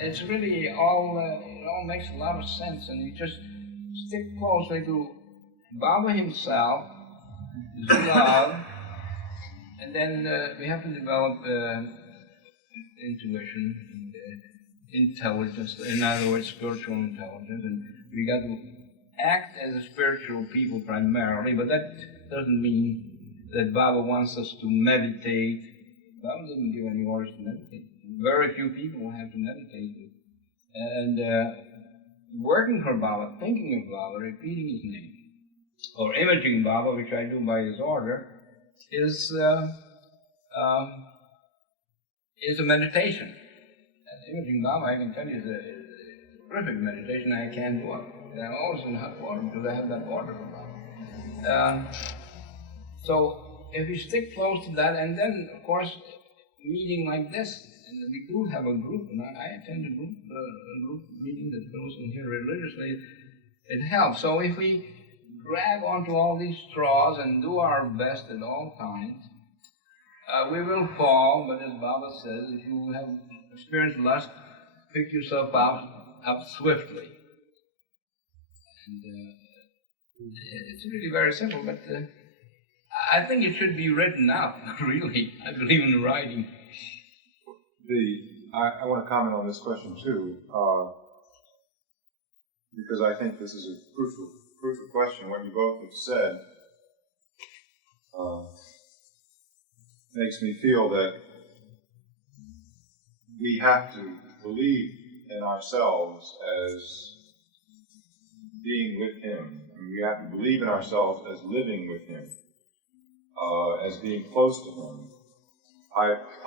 It's really all, it all makes a lot of sense, and you just stick closely to Baba himself, his love, and then we have to develop intuition and intelligence, in other words, spiritual intelligence, and we got to act as a spiritual people primarily, but that doesn't mean that Baba wants us to meditate. Baba doesn't give any orders to meditate. Very few people have to meditate. And working for Baba, thinking of Baba, repeating his name, or imaging Baba, which I do by his order, is a meditation. And imaging Baba, I can tell you, is a perfect meditation. I can't do it. And I'm always in hot water because I have that order for Baba. So if you stick close to that, and then, of course, meeting like this, and we do have a group, and I attend a group meeting that goes in here religiously, it helps. So if we grab onto all these straws and do our best at all times, we will fall, but as Baba says, if you have experienced lust, pick yourself up swiftly. And it's really very simple, but I think it should be written out, really. I believe in writing. I want to comment on this question too, because I think this is a crucial question. What you both have said makes me feel that we have to believe in ourselves as being with Him. I mean, we have to believe in ourselves as living with Him, as being close to Him.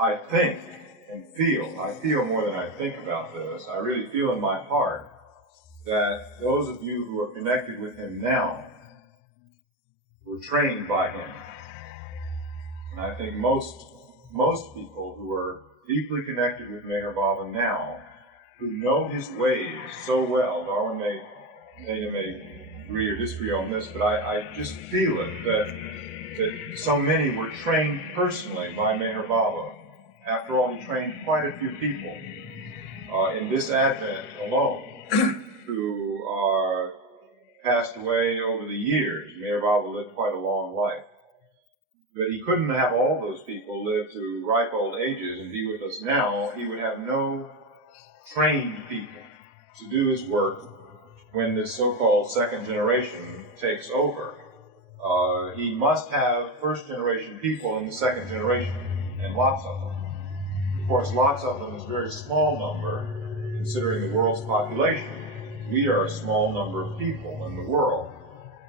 I think and I feel more than I think about this. I really feel in my heart that those of you who are connected with Him now were trained by Him. And I think most people who are deeply connected with Meher Baba now, who know His ways so well, Darwin may agree or disagree on this, but I just feel it that so many were trained personally by Meher Baba. After all, he trained quite a few people in this Advent alone who are passed away over the years. Meher Baba lived quite a long life. But he couldn't have all those people live to ripe old ages and be with us now. He would have no trained people to do his work when this so-called second generation takes over. He must have first-generation people in the second generation, and lots of them. Of course, lots of them is a very small number, considering the world's population. We are a small number of people in the world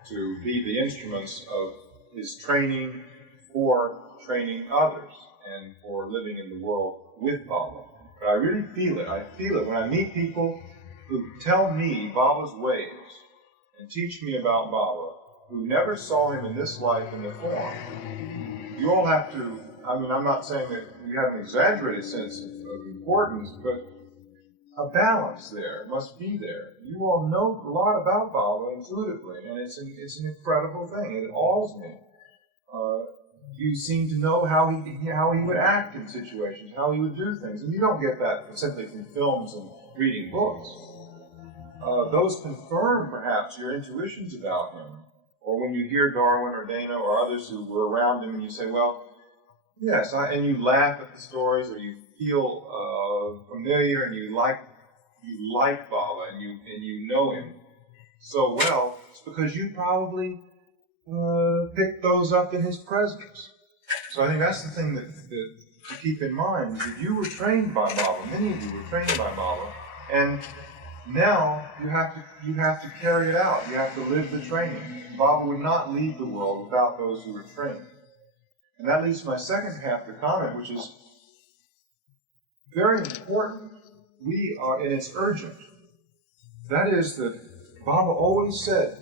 to be the instruments of his training for training others and for living in the world with Baba. But I really feel it. I feel it when I meet people who tell me Baba's ways and teach me about Baba, who never saw him in this life in the form. You all have to, I mean, I'm not saying that you have an exaggerated sense of importance, but a balance there must be there. You all know a lot about Baba intuitively, and it's an incredible thing. It awes me. You seem to know how he would act in situations, how he would do things, and you don't get that simply from films and reading books. Those confirm perhaps your intuitions about him, or when you hear Darwin or Dana or others who were around him, and you say, "Well, yes," and you laugh at the stories, or you feel familiar, and you like Baba, and you know him so well. It's because you probably picked those up in his presence. So I think that's the thing that to keep in mind, is that you were trained by Baba. Many of you were trained by Baba, and now you have to carry it out. You have to live the training. Baba would not leave the world without those who were trained. And that leads to my second half of the comment, which is very important. We are, and it's urgent. That is that Baba always said,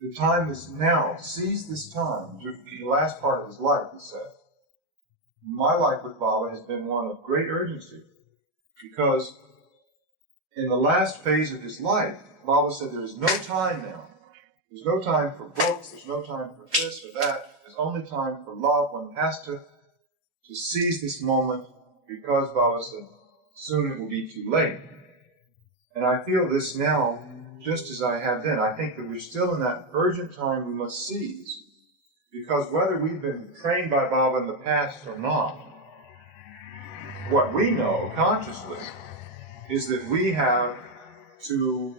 the time is now. Seize this time. The last part of his life, he said. My life with Baba has been one of great urgency, because in the last phase of his life, Baba said there is no time now. There's no time for books. There's no time for this or that. There's only time for love. One has to seize this moment, because Baba said, soon it will be too late. And I feel this now, just as I have then. I think that we're still in that urgent time we must seize. Because whether we've been trained by Baba in the past or not, what we know consciously is that we have to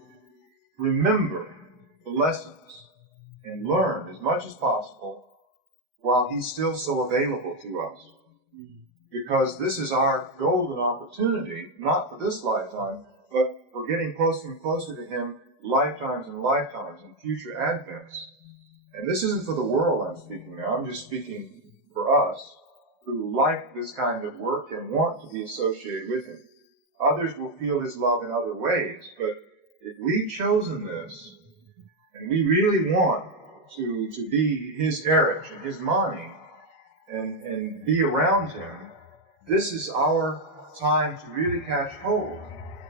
remember the lessons and learn as much as possible while he's still so available to us. Because this is our golden opportunity, not for this lifetime, but for getting closer and closer to him lifetimes and lifetimes and future advents. And this isn't for the world I'm speaking now, I'm just speaking for us who like this kind of work and want to be associated with him. Others will feel his love in other ways, but if we've chosen this, and we really want to be his Erich and his Mani, and be around him, this is our time to really catch hold.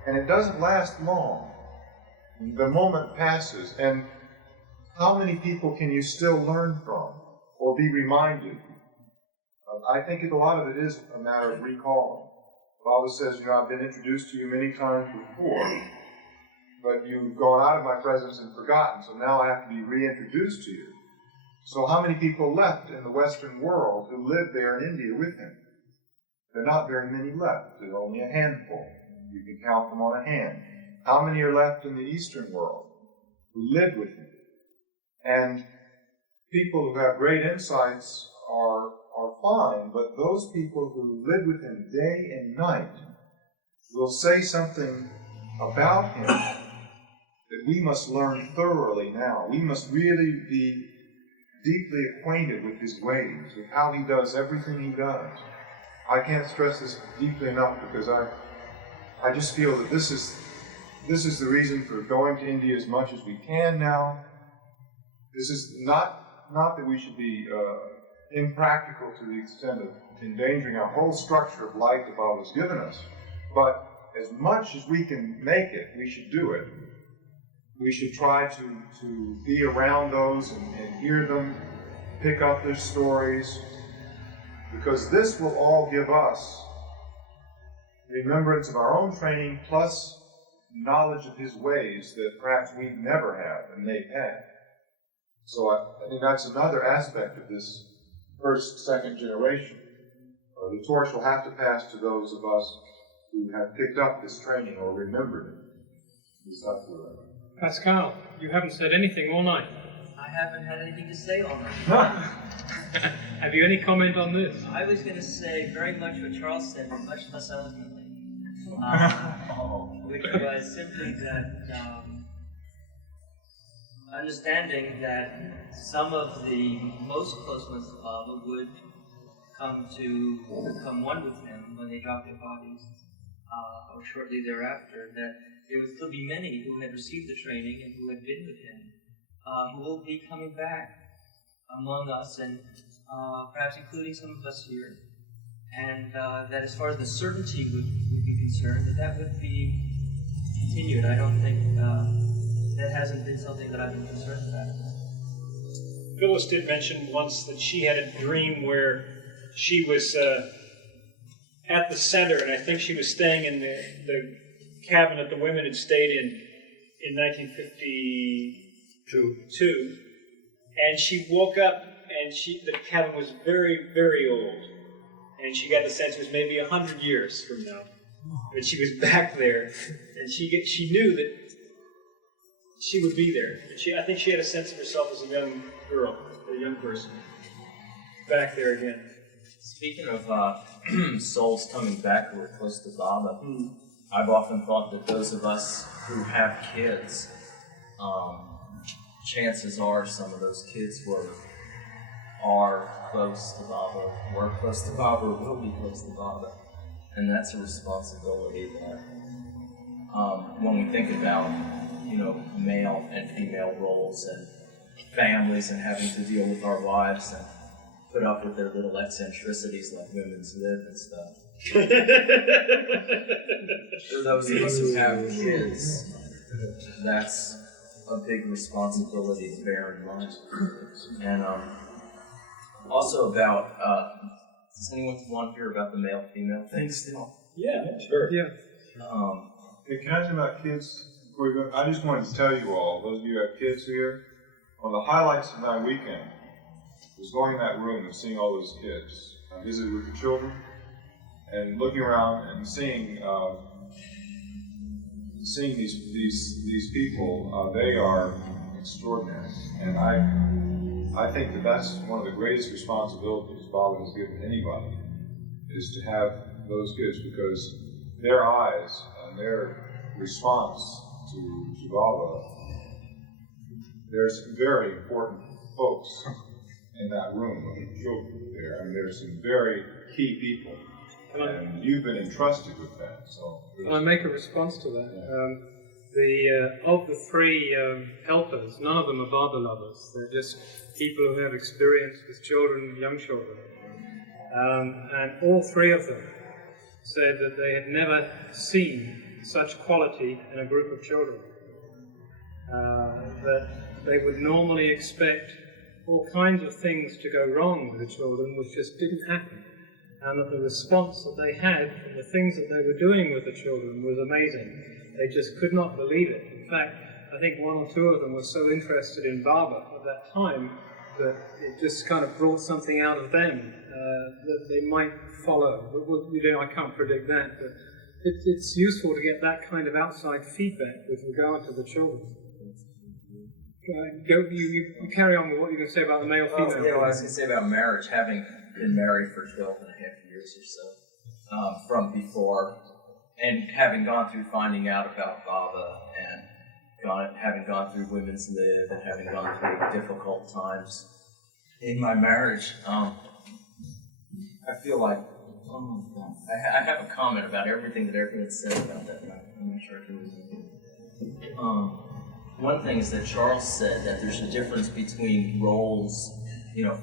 And it doesn't last long. The moment passes, and how many people can you still learn from or be reminded? I think a lot of it is a matter of recalling. Baba says, I've been introduced to you many times before, but you've gone out of my presence and forgotten, so now I have to be reintroduced to you. So how many people left in the Western world who lived there in India with him? There are not very many left. There's only a handful. You can count them on a hand. How many are left in the Eastern world who lived with him? And people who have great insights are fine, but those people who live with him day and night will say something about him that we must learn thoroughly now. We must really be deeply acquainted with his ways, with how he does everything he does. I can't stress this deeply enough because I just feel that this is the reason for going to India as much as we can now. This is not that we should be impractical to the extent of endangering our whole structure of life that God has given us, but as much as we can make it, we should do it. We should try to be around those and hear them, pick up their stories, because this will all give us remembrance of our own training plus knowledge of his ways that perhaps we never have and they've had. So I think that's another aspect of this first, second generation. The torch will have to pass to those of us who have picked up this training or remembered it. Pascal, you haven't said anything all night. I haven't had anything to say all night. Have you any comment on this? I was going to say very much what Charles said, but much less eloquently. Which was simply that understanding that some of the most close ones to Baba would come to become one with him when they dropped their bodies, or shortly thereafter, that there would still be many who had received the training and who had been with him, who will be coming back among us, and perhaps including some of us here. And that as far as the certainty would be concerned, that would be continued. I don't think that hasn't been something that I've been concerned about. Phyllis did mention once that she had a dream where she was at the center, and I think she was staying in the cabin that the women had stayed in 1952. And she woke up, and the cabin was very, very old. And she got the sense it was maybe 100 years from now. But she was back there, and she knew that she would be there. And I think she had a sense of herself as a young girl, a young person, back there again. Speaking of souls coming back who are close to Baba, I've often thought that those of us who have kids, chances are some of those kids are close to Baba, were close to Baba, or will be close to Baba. And that's a responsibility that when we think about, male and female roles and families and having to deal with our wives and put up with their little eccentricities like women's lib and stuff. For those of us who have kids, that's a big responsibility to bear in mind. And also about, does anyone want to hear about the male-female thing still? Yeah, sure. Yeah. Hey, can I ask you about kids? Before we go, I just wanted to tell you all, those of you who have kids here, one of the highlights of my weekend was going in that room and seeing all those kids. I visited with the children and looking around and seeing these people. They are extraordinary, and I think that that's one of the greatest responsibilities Baba has given anybody, is to have those kids, because their eyes and their response to Baba, there's some very important folks in that room with the children there. I mean, there's some very key people, and you've been entrusted with that. So, can I make a response to that? Yeah. Of the three helpers, none of them are Baba lovers. They're just people who have experience with children, young children. And all three of them said that they had never seen such quality in a group of children. That they would normally expect all kinds of things to go wrong with the children, which just didn't happen. And that the response that they had from the things that they were doing with the children was amazing. They just could not believe it. In fact, I think one or two of them were so interested in Baba at that time that it just kind of brought something out of them that they might follow. But I can't predict that, but it's useful to get that kind of outside feedback with regard to the children. You carry on with what you can say about the male-female. What I was going to say about marriage, having been married for 12 and a half years or so, from before, and having gone through finding out about Baba, and having gone through Women's Lib, and having gone through difficult times in my marriage, I feel like, I have a comment about everything that everyone said about that, I'm not sure if it was one thing is that Charles said that there's a difference between roles,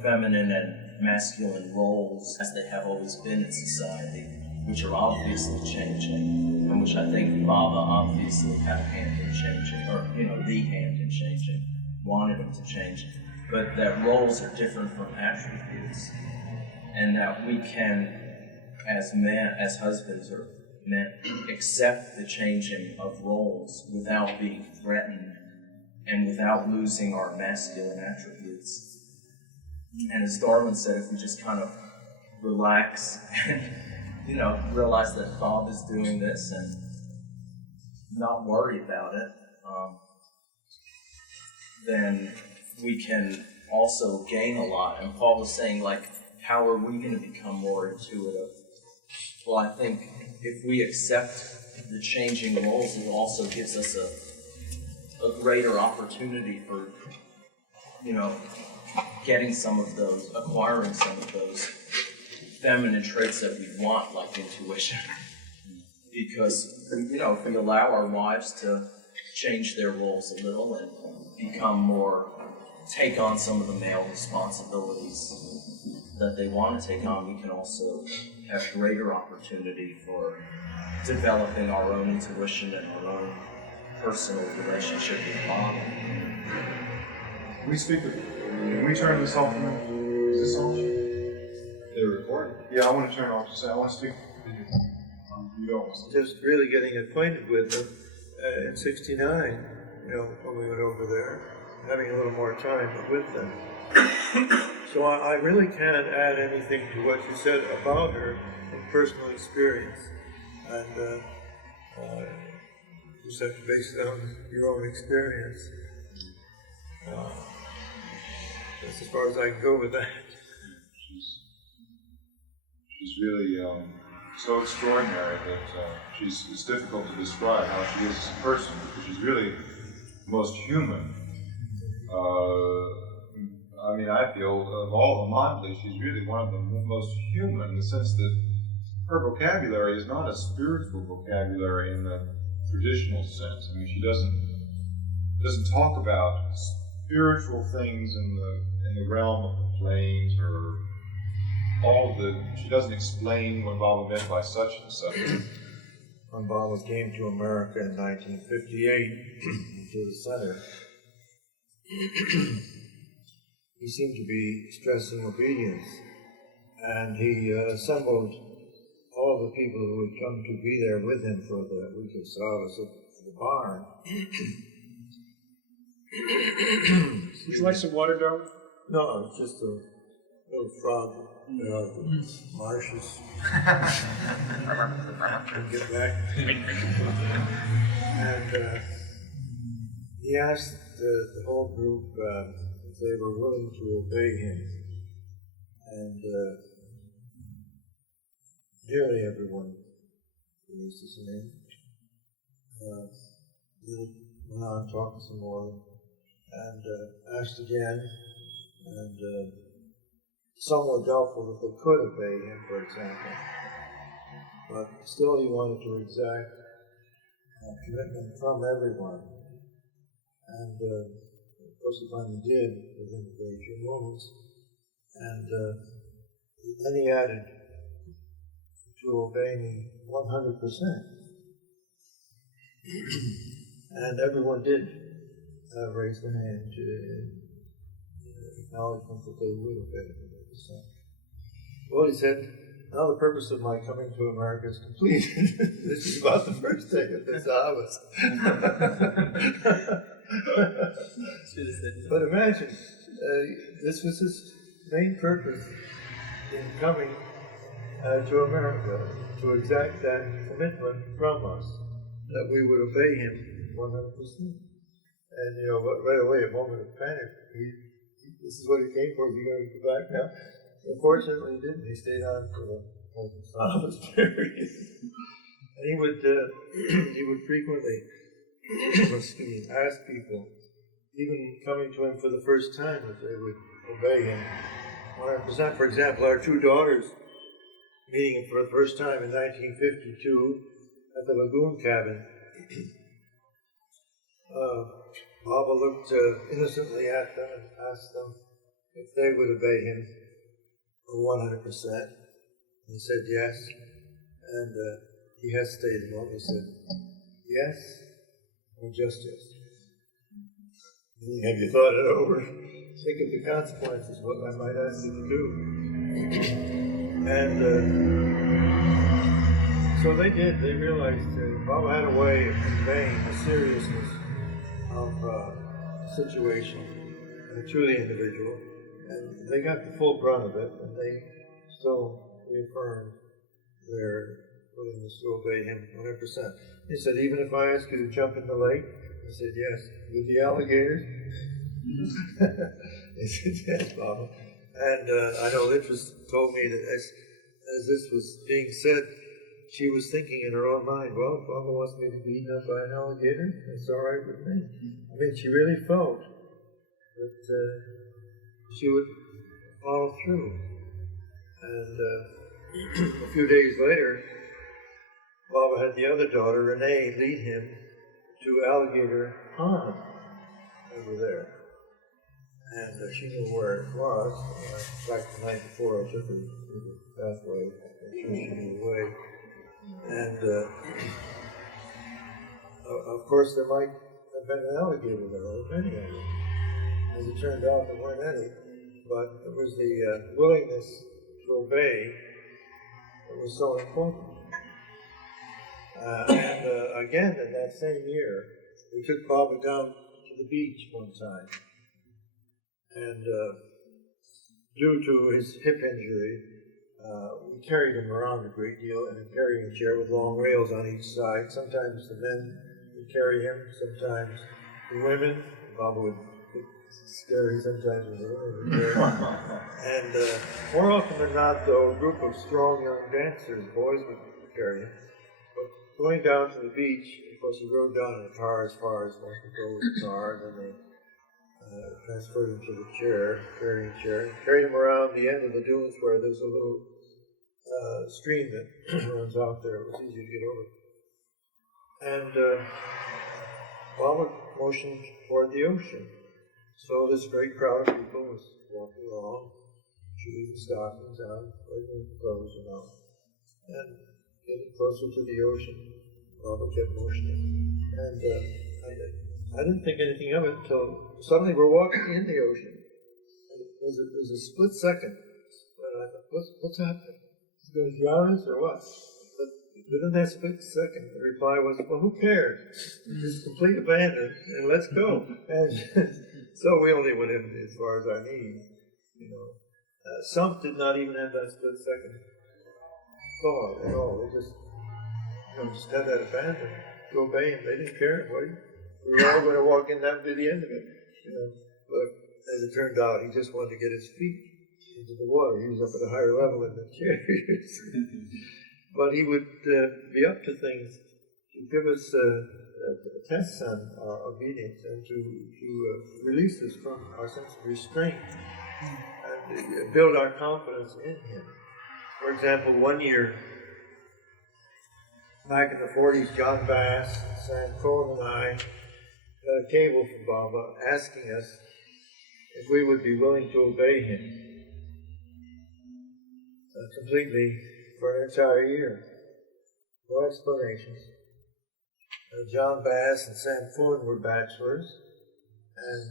feminine and masculine roles as they have always been in society, which are obviously changing, and which I think Baba obviously had a hand in changing, or, the hand in changing, wanted him to change, but that roles are different from attributes, and that we can, as men, as husbands or men, accept the changing of roles without being threatened and without losing our masculine attributes. And as Darwin said, if we just kind of relax and, realize that Bob is doing this and not worry about it, then we can also gain a lot. And Paul was saying, how are we going to become more intuitive? Well, I think if we accept the changing roles, it also gives us a greater opportunity for, getting some of those, acquiring some of those feminine traits that we want, like intuition. Because, if we allow our wives to change their roles a little and become more, take on some of the male responsibilities that they want to take on, we can also have greater opportunity for developing our own intuition and our own personal relationship with Bob. Can we turn this off now? Is this on? They're recording. Yeah, I want to turn it off to say I want to speak. You don't want to. Just really getting acquainted with them in '69, when we went over there, having a little more time with them. So I really can't add anything to what you said about her in personal experience. And you just have to base it on your own experience. That's as far as I can go with that. She's really so extraordinary that it's difficult to describe how she is as a person, because she's really the most human. I feel of all the Mandali, she's really one of the most human, in the sense that her vocabulary is not a spiritual vocabulary in the traditional sense. She doesn't talk about spiritual things in the realm of the planes, or she doesn't explain what Baba meant by such and such. When Baba came to America in 1958 to the center, he seemed to be stressing obedience, and he assembled all the people who would come to be there with him for the week of Sabbath at the barn. Would you like some water, Darwin? No, it's just a little frog out of the marshes. Get back. And he asked the whole group if they were willing to obey him. And nearly everyone was the same. He went on talking some more, and asked again, and some were doubtful that they could obey him, for example. But still he wanted to exact commitment from everyone. And of course he finally did within a very few moments. And then he added, to obey me 100%. And everyone did raise their hand to acknowledgement that they would obey 100%. Well, he said, now the purpose of my coming to America is complete. This is about the first day of this harvest. But imagine, this was his main purpose in coming to America, to exact that commitment from us, that we would obey him 100%. And, you know, right away, a moment of panic. This is what he came for. Is he going to go back now? Unfortunately, he didn't. He stayed on for the whole harvest period. And he would frequently ask people, even coming to him for the first time, if they would obey him 100%. For example, our two daughters meeting him for the first time in 1952 at the lagoon cabin. Baba looked innocently at them and asked them if they would obey him 100%. He said yes, and he hesitated a moment. He said, yes, or just yes. Have you thought it over? Think of the consequences, what I might ask you to do. And so they did. They realized Baba had a way of conveying the seriousness of the situation to the individual, and they got the full brunt of it, and they still reaffirmed their willingness to obey him 100%. He said, even if I ask you to jump in the lake? I said, yes. With the alligators? He said, yes, Baba. And I know Litris told me that as this was being said, she was thinking in her own mind, well, if Baba wants me to be eaten up by an alligator, that's all right with me. I mean, she really felt that she would follow through. And a few days later, Baba had the other daughter, Renee, lead him to Alligator Pond over there. And she knew where it was. In fact, the night before, I took her through the pathway. I'm sure she knew the way. And of course, there might have been an alligator there, or many of them. As it turned out, there weren't any. But it was the willingness to obey that was so important. And again, in that same year, we took Baba down to the beach one time. And due to his hip injury, we carried him around a great deal in a carrying chair with long rails on each side. Sometimes the men would carry him, sometimes the women. Baba would get scary sometimes with the women would carry him. And more often than not, though, a group of strong young dancers, boys, would carry him. But going down to the beach, of course, he rode down in a car as far as one could go with the car, and then they transferred him to the chair, carrying chair, and carried him around the end of the dunes where there's a little stream that runs out there. It was easy to get over. And Baba motioned toward the ocean. So this great crowd of people was walking along, shoes and stockings on, regular clothes and all, and getting closer to the ocean. Baba kept motioning. And I didn't think anything of it until suddenly we're walking in the ocean. And it was a split second. And I thought, what's happening? Is it going to drown us or what? But within that split second, the reply was, well, who cares? Just complete abandon and let's go. And so we only went in as far as our knees. You know, some did not even have that split second thought at all. They just had that abandon to obey him. They didn't care. We were all going to walk in down to the end of it. You know. But as it turned out, he just wanted to get his feet into the water. He was up at a higher level in the chairs. But he would be up to things to give us tests on our obedience and to release us from our sense of restraint and build our confidence in him. For example, one year, back in the 40s, John Bass, Sam Cohen, and I got a cable from Baba asking us if we would be willing to obey him completely for an entire year. No explanations. John Bass and Sam Cohen were bachelors, and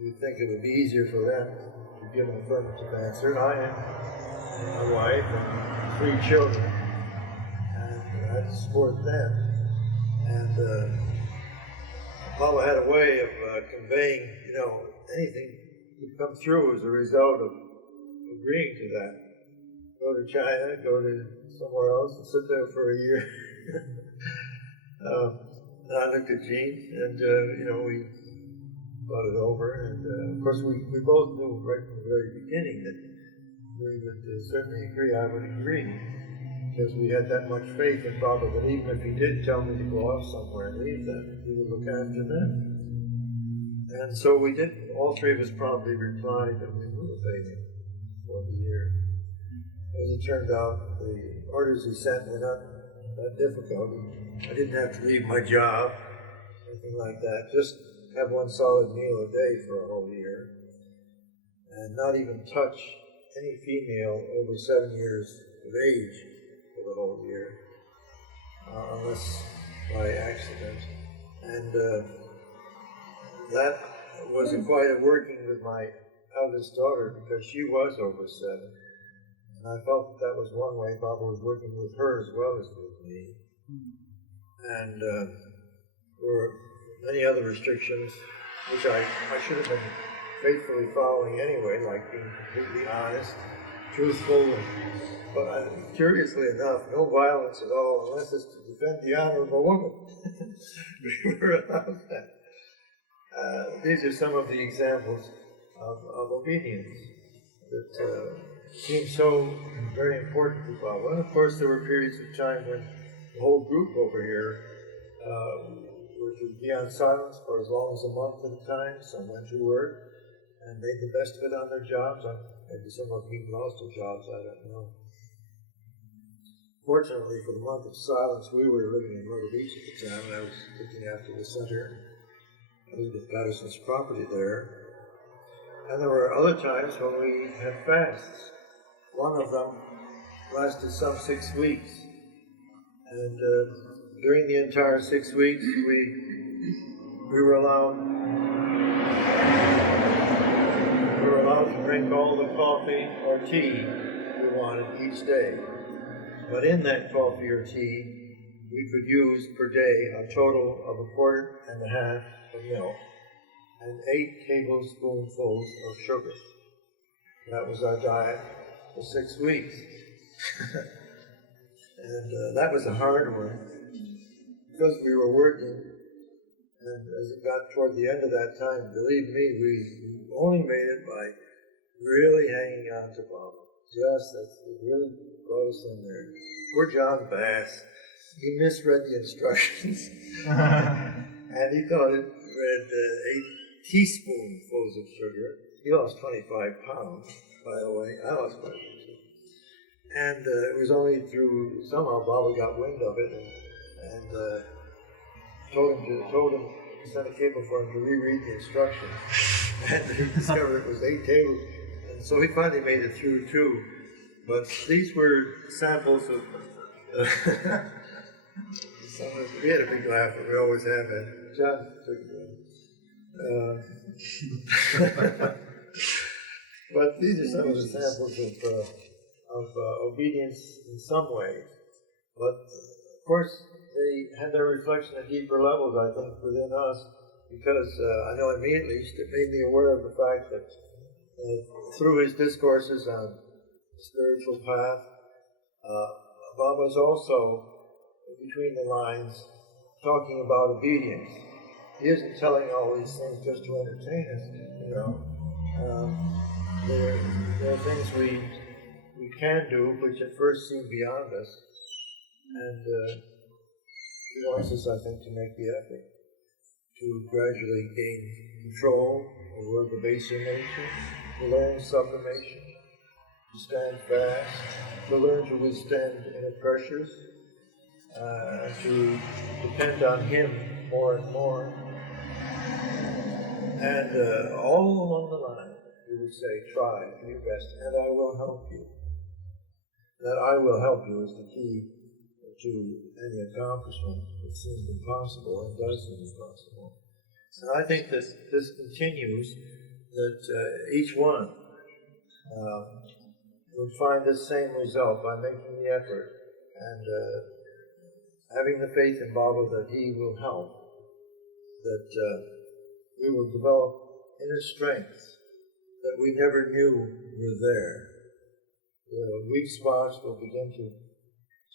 you'd think it would be easier for them to give an affirmative answer, and I am. my wife and 3 children, and I had to support them. And Mama had a way of conveying, anything would come through as a result of agreeing to that. Go to China, go to somewhere else, and sit there for a year. And I looked at Jean, and we thought it over, and of course we both knew right from the very beginning that we would certainly agree. I would agree, because we had that much faith in Baba that even if he did tell me to go off somewhere and leave them, he would look after them. And so we did. All 3 of us promptly replied that we would obey him for the year. As it turned out, the orders he sent were not that difficult. I didn't have to leave my job, anything like that. Just have 1 solid meal a day for a whole year, and not even touch any female over 7 years of age for the whole year, unless by accident. And that was quite a working with my eldest daughter, because she was over 7. And I felt that was one way Baba was working with her as well as with me. And there were many other restrictions, which I should have been faithfully following anyway, like being completely honest, truthful, but curiously enough, no violence at all, unless it's to defend the honor of a woman. We were allowed that. These are some of the examples of obedience that seemed so very important to Baba. And of course, there were periods of time when the whole group over here were to be on silence for as long as a month at a time. Some went to work and made the best of it on their jobs. Maybe some of you lost their jobs, I don't know. Fortunately, for the month of silence, we were living in Myrtle Beach at the time, and I was looking after the center. Elizabeth Patterson's property there. And there were other times when we had fasts. One of them lasted some 6 weeks. And during the entire 6 weeks, we were allowed to drink all the coffee or tea we wanted each day. But in that coffee or tea, we could use per day a total of 1.5 quarts of milk and 8 tablespoonfuls of sugar. That was our diet for 6 weeks. And that was a hard one, because we were working, and as it got toward the end of that time, believe me, we only made it by really hanging on to Baba. It really brought us in there. Poor John Bass, he misread the instructions, and he thought it read 8 teaspoonfuls of sugar. He lost 25 pounds, by the way. I lost 25 pounds. And it was only through, somehow Baba got wind of it and told him to send a cable for him to reread the instructions. And he discovered it was 8 tables. And so he finally made it through too. But these were samples of, we had a big laugh, and we always have had. John took it. But these are some of the samples of obedience in some ways. But of course, they had their reflection at deeper levels, I think, within us, because I know in me at least, it made me aware of the fact that through his discourses on the spiritual path, Baba's also, between the lines, talking about obedience. He isn't telling all these things just to entertain us, you know. There are things we can do which at first seem beyond us, and he wants us, I think, to make the effort to gradually gain control over the baser nature, to learn sublimation, to stand fast, to learn to withstand inner pressures, to depend on him more and more. And all along the line, he would say, try, do your best, and I will help you. That I will help you is the key to any accomplishment that seems impossible and does seem impossible. And I think that this continues, that each one would find the same result by making the effort and having the faith in Baba that he will help, that we will develop inner strengths that we never knew were there. The weak spots will begin to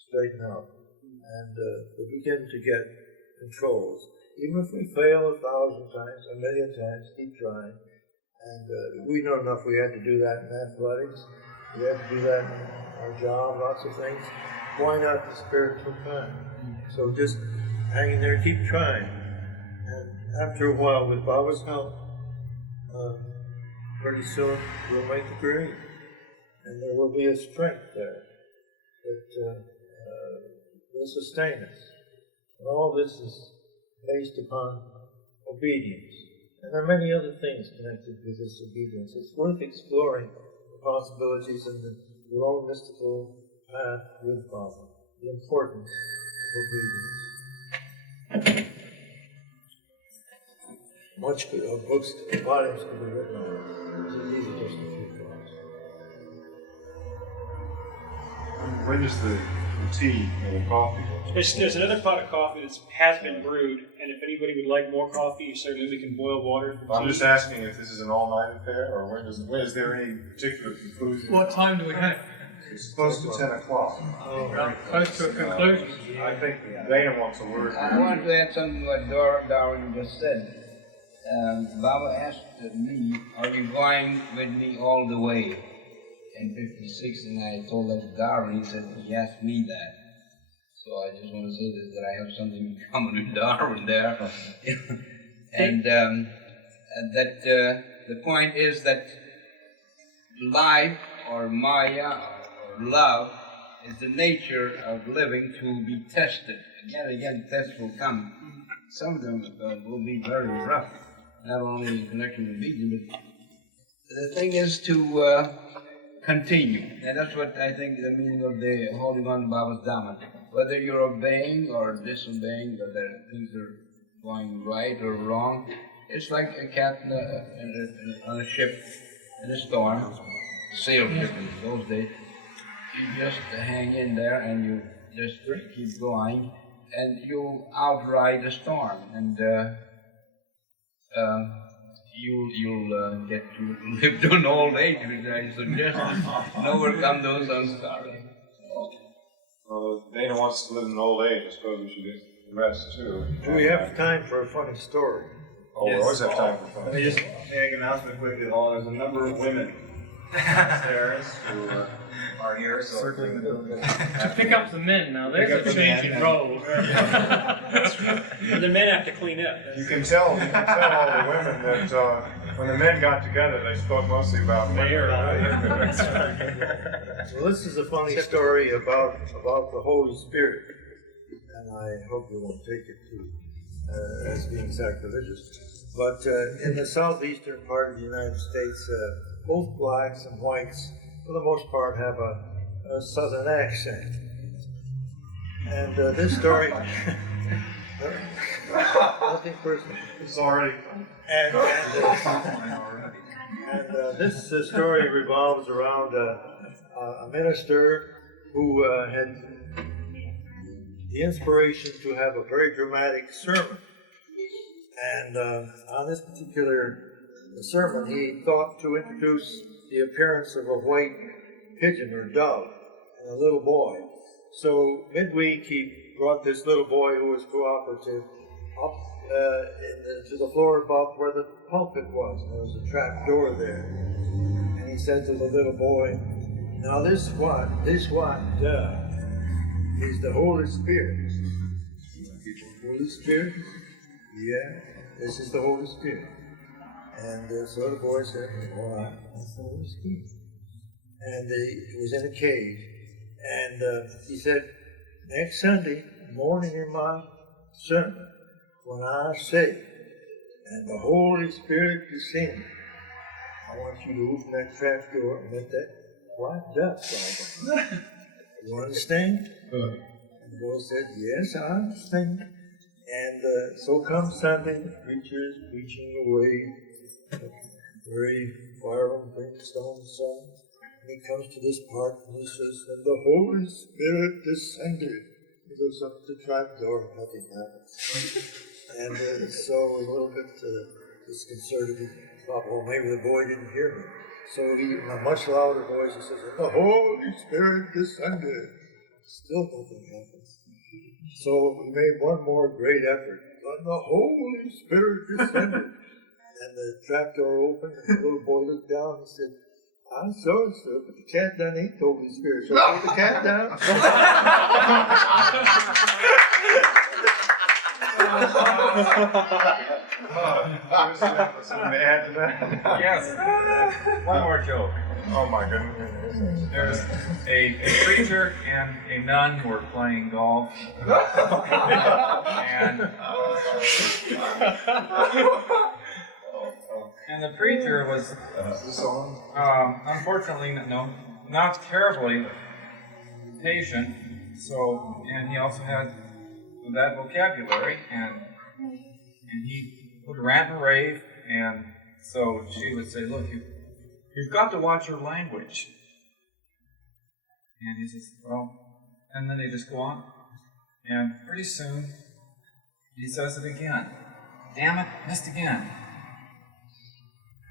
straighten out, and we'll begin to get controls. Even if we fail 1,000 times, 1,000,000 times, keep trying. And we know enough. We had to do that in athletics. We had to do that in our job, lots of things. Why not the spiritual kind? So just hang in there, keep trying. And after a while, with Baba's help, pretty soon we'll make the grade. And there will be a strength there that will sustain us. And all this is based upon obedience. And there are many other things connected with this obedience. It's worth exploring the possibilities in the own mystical path with Baba, the importance of obedience. Much books, volumes can be written on it. These are just a few thoughts. When does the tea or the coffee? There's another pot of coffee that has been brewed, and if anybody would like more coffee, certainly we can boil water for tea. I'm just asking if this is an all-night affair, or when is there any particular conclusion? What time do we have? It's close to 10 o'clock. Oh, close to a conclusion. I think Dana wants a word. I want to add something to what Darwin just said. Baba asked me, "Are you going with me all the way?" In '56, and I told that to Darwin. He said he asked me that. So I just want to say that I have something in common with Darwin there. And that the point is that life or Maya or love is the nature of living to be tested. Again and again, tests will come. Some of them will be very rough, not only in connection with medium, but the thing is to continue. And that's what I think the meaning of the holding on to Baba's Dhamma. Whether you're obeying or disobeying, whether things are going right or wrong, it's like a captain on a ship in a storm, sail ship in those days. You just hang in there and you just keep going, and you'll outride the storm, and you'll get to live to an old age, which I suggest, and overcome those sanskaras. Well, Dana wants to live in an old age. I suppose we should get rest too. Do we have time for a funny story? Oh, we always have time for fun. Let me just make an announcement quickly. There's a number of women upstairs who are here, so circling the building. Pick up the men now. There's a change in roles. And the men have to clean up. You can tell all the women that when the men got together, they spoke mostly about women. So this is a funny story about the Holy Spirit, and I hope you won't take it as being sacrilegious. But in the southeastern part of the United States, both blacks and whites, for the most part, have a southern accent. And this story, nothing personal. It's already. And this story revolves around a minister who had the inspiration to have a very dramatic sermon. And on this particular sermon, he thought to introduce the appearance of a white pigeon or dove and a little boy. So midweek, he brought this little boy who was cooperative up to the floor above where the pulpit was. And there was a trap door there. And he said to the little boy, "Now this what is the Holy Spirit." Holy Spirit? Yeah, this is the Holy Spirit. And so the boy said, "Well, that's the Holy Spirit." And he was in a cave. And he said, "Next Sunday morning in my sermon, when I say, 'and the Holy Spirit descended,' I want you to open that trap door and let that white dove fly down. You understand?" And the boy said, "Yes, I understand." And so come Sunday, the preacher is preaching away, very fire and brimstone sun. he comes to this part and he says, and the Holy Spirit descended. He goes up the trapdoor and nothing happens. And so a little bit disconcerted, he thought, well, maybe the boy didn't hear me. So he, in a much louder voice, he says, and the Holy Spirit descended. Still nothing happens. So we made one more great effort. And the Holy Spirit descended. And the trapdoor opened, and the little boy looked down and said, I'm sorry, sir, but the cat done ate the Holy Spirit. So put the cat down. Something to add to that? Yes. One more joke. Oh my goodness. There's a preacher and a nun were playing golf. And the preacher was, unfortunately, not terribly patient. So, and he also had that vocabulary, and he would rant and rave. And so she would say, "Look, you've got to watch your language." And he says, "Well," and then they just go on, and pretty soon he says it again. "Damn it, missed again."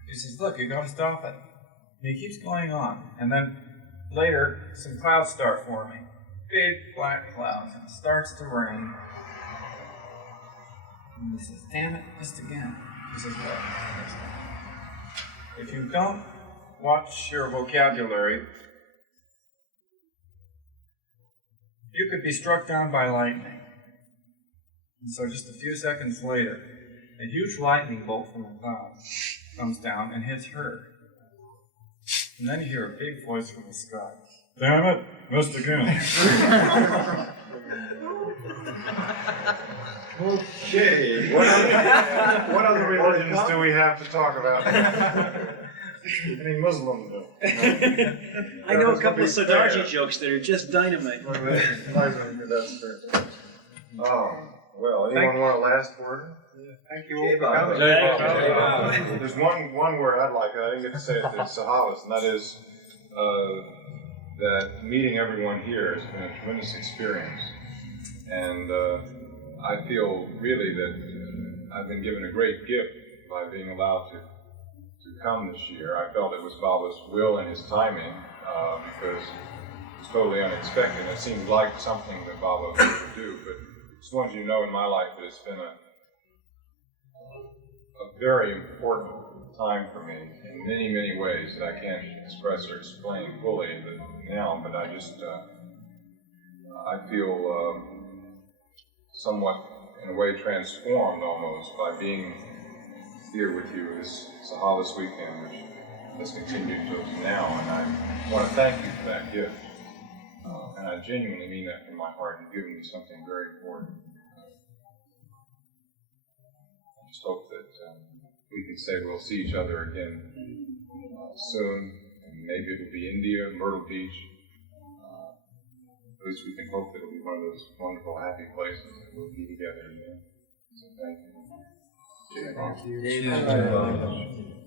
He says, "Look, you got to stop it." And he keeps going on. And then later, some clouds start forming. Big black clouds. And it starts to rain. And he says, "Damn it, missed again." He says, "Well, if you don't watch your vocabulary, you could be struck down by lightning." And so just a few seconds later, a huge lightning bolt from the clouds comes down and hits her. And then you hear a big voice from the sky. "Damn it, missed again." Okay. What other religions do we have to talk about? Any Muslim? I know a couple of Sadarji jokes that are just dynamite. Oh, well, anyone want a last word? Thank you. There's one word I'd like, I didn't get to say it to Sahalas, and that is that meeting everyone here has been a tremendous experience. And I feel really that I've been given a great gift by being allowed to come this year. I felt it was Baba's will and his timing because it was totally unexpected. It seemed like something that Baba would do, but just wanted you to know in my life that it's been a very important time for me in many, many ways that I can't express or explain fully now, but I just, I feel somewhat, in a way, transformed almost by being here with you this Sahalas weekend, which has continued to now, and I want to thank you for that gift. And I genuinely mean that from my heart. You've given me something very important. I just hope that we can say we'll see each other again soon, and maybe it'll be India, Myrtle Beach. At least we can hope that it'll be one of those wonderful, happy places that we'll be together again. So thank you. Thank you. Thank you.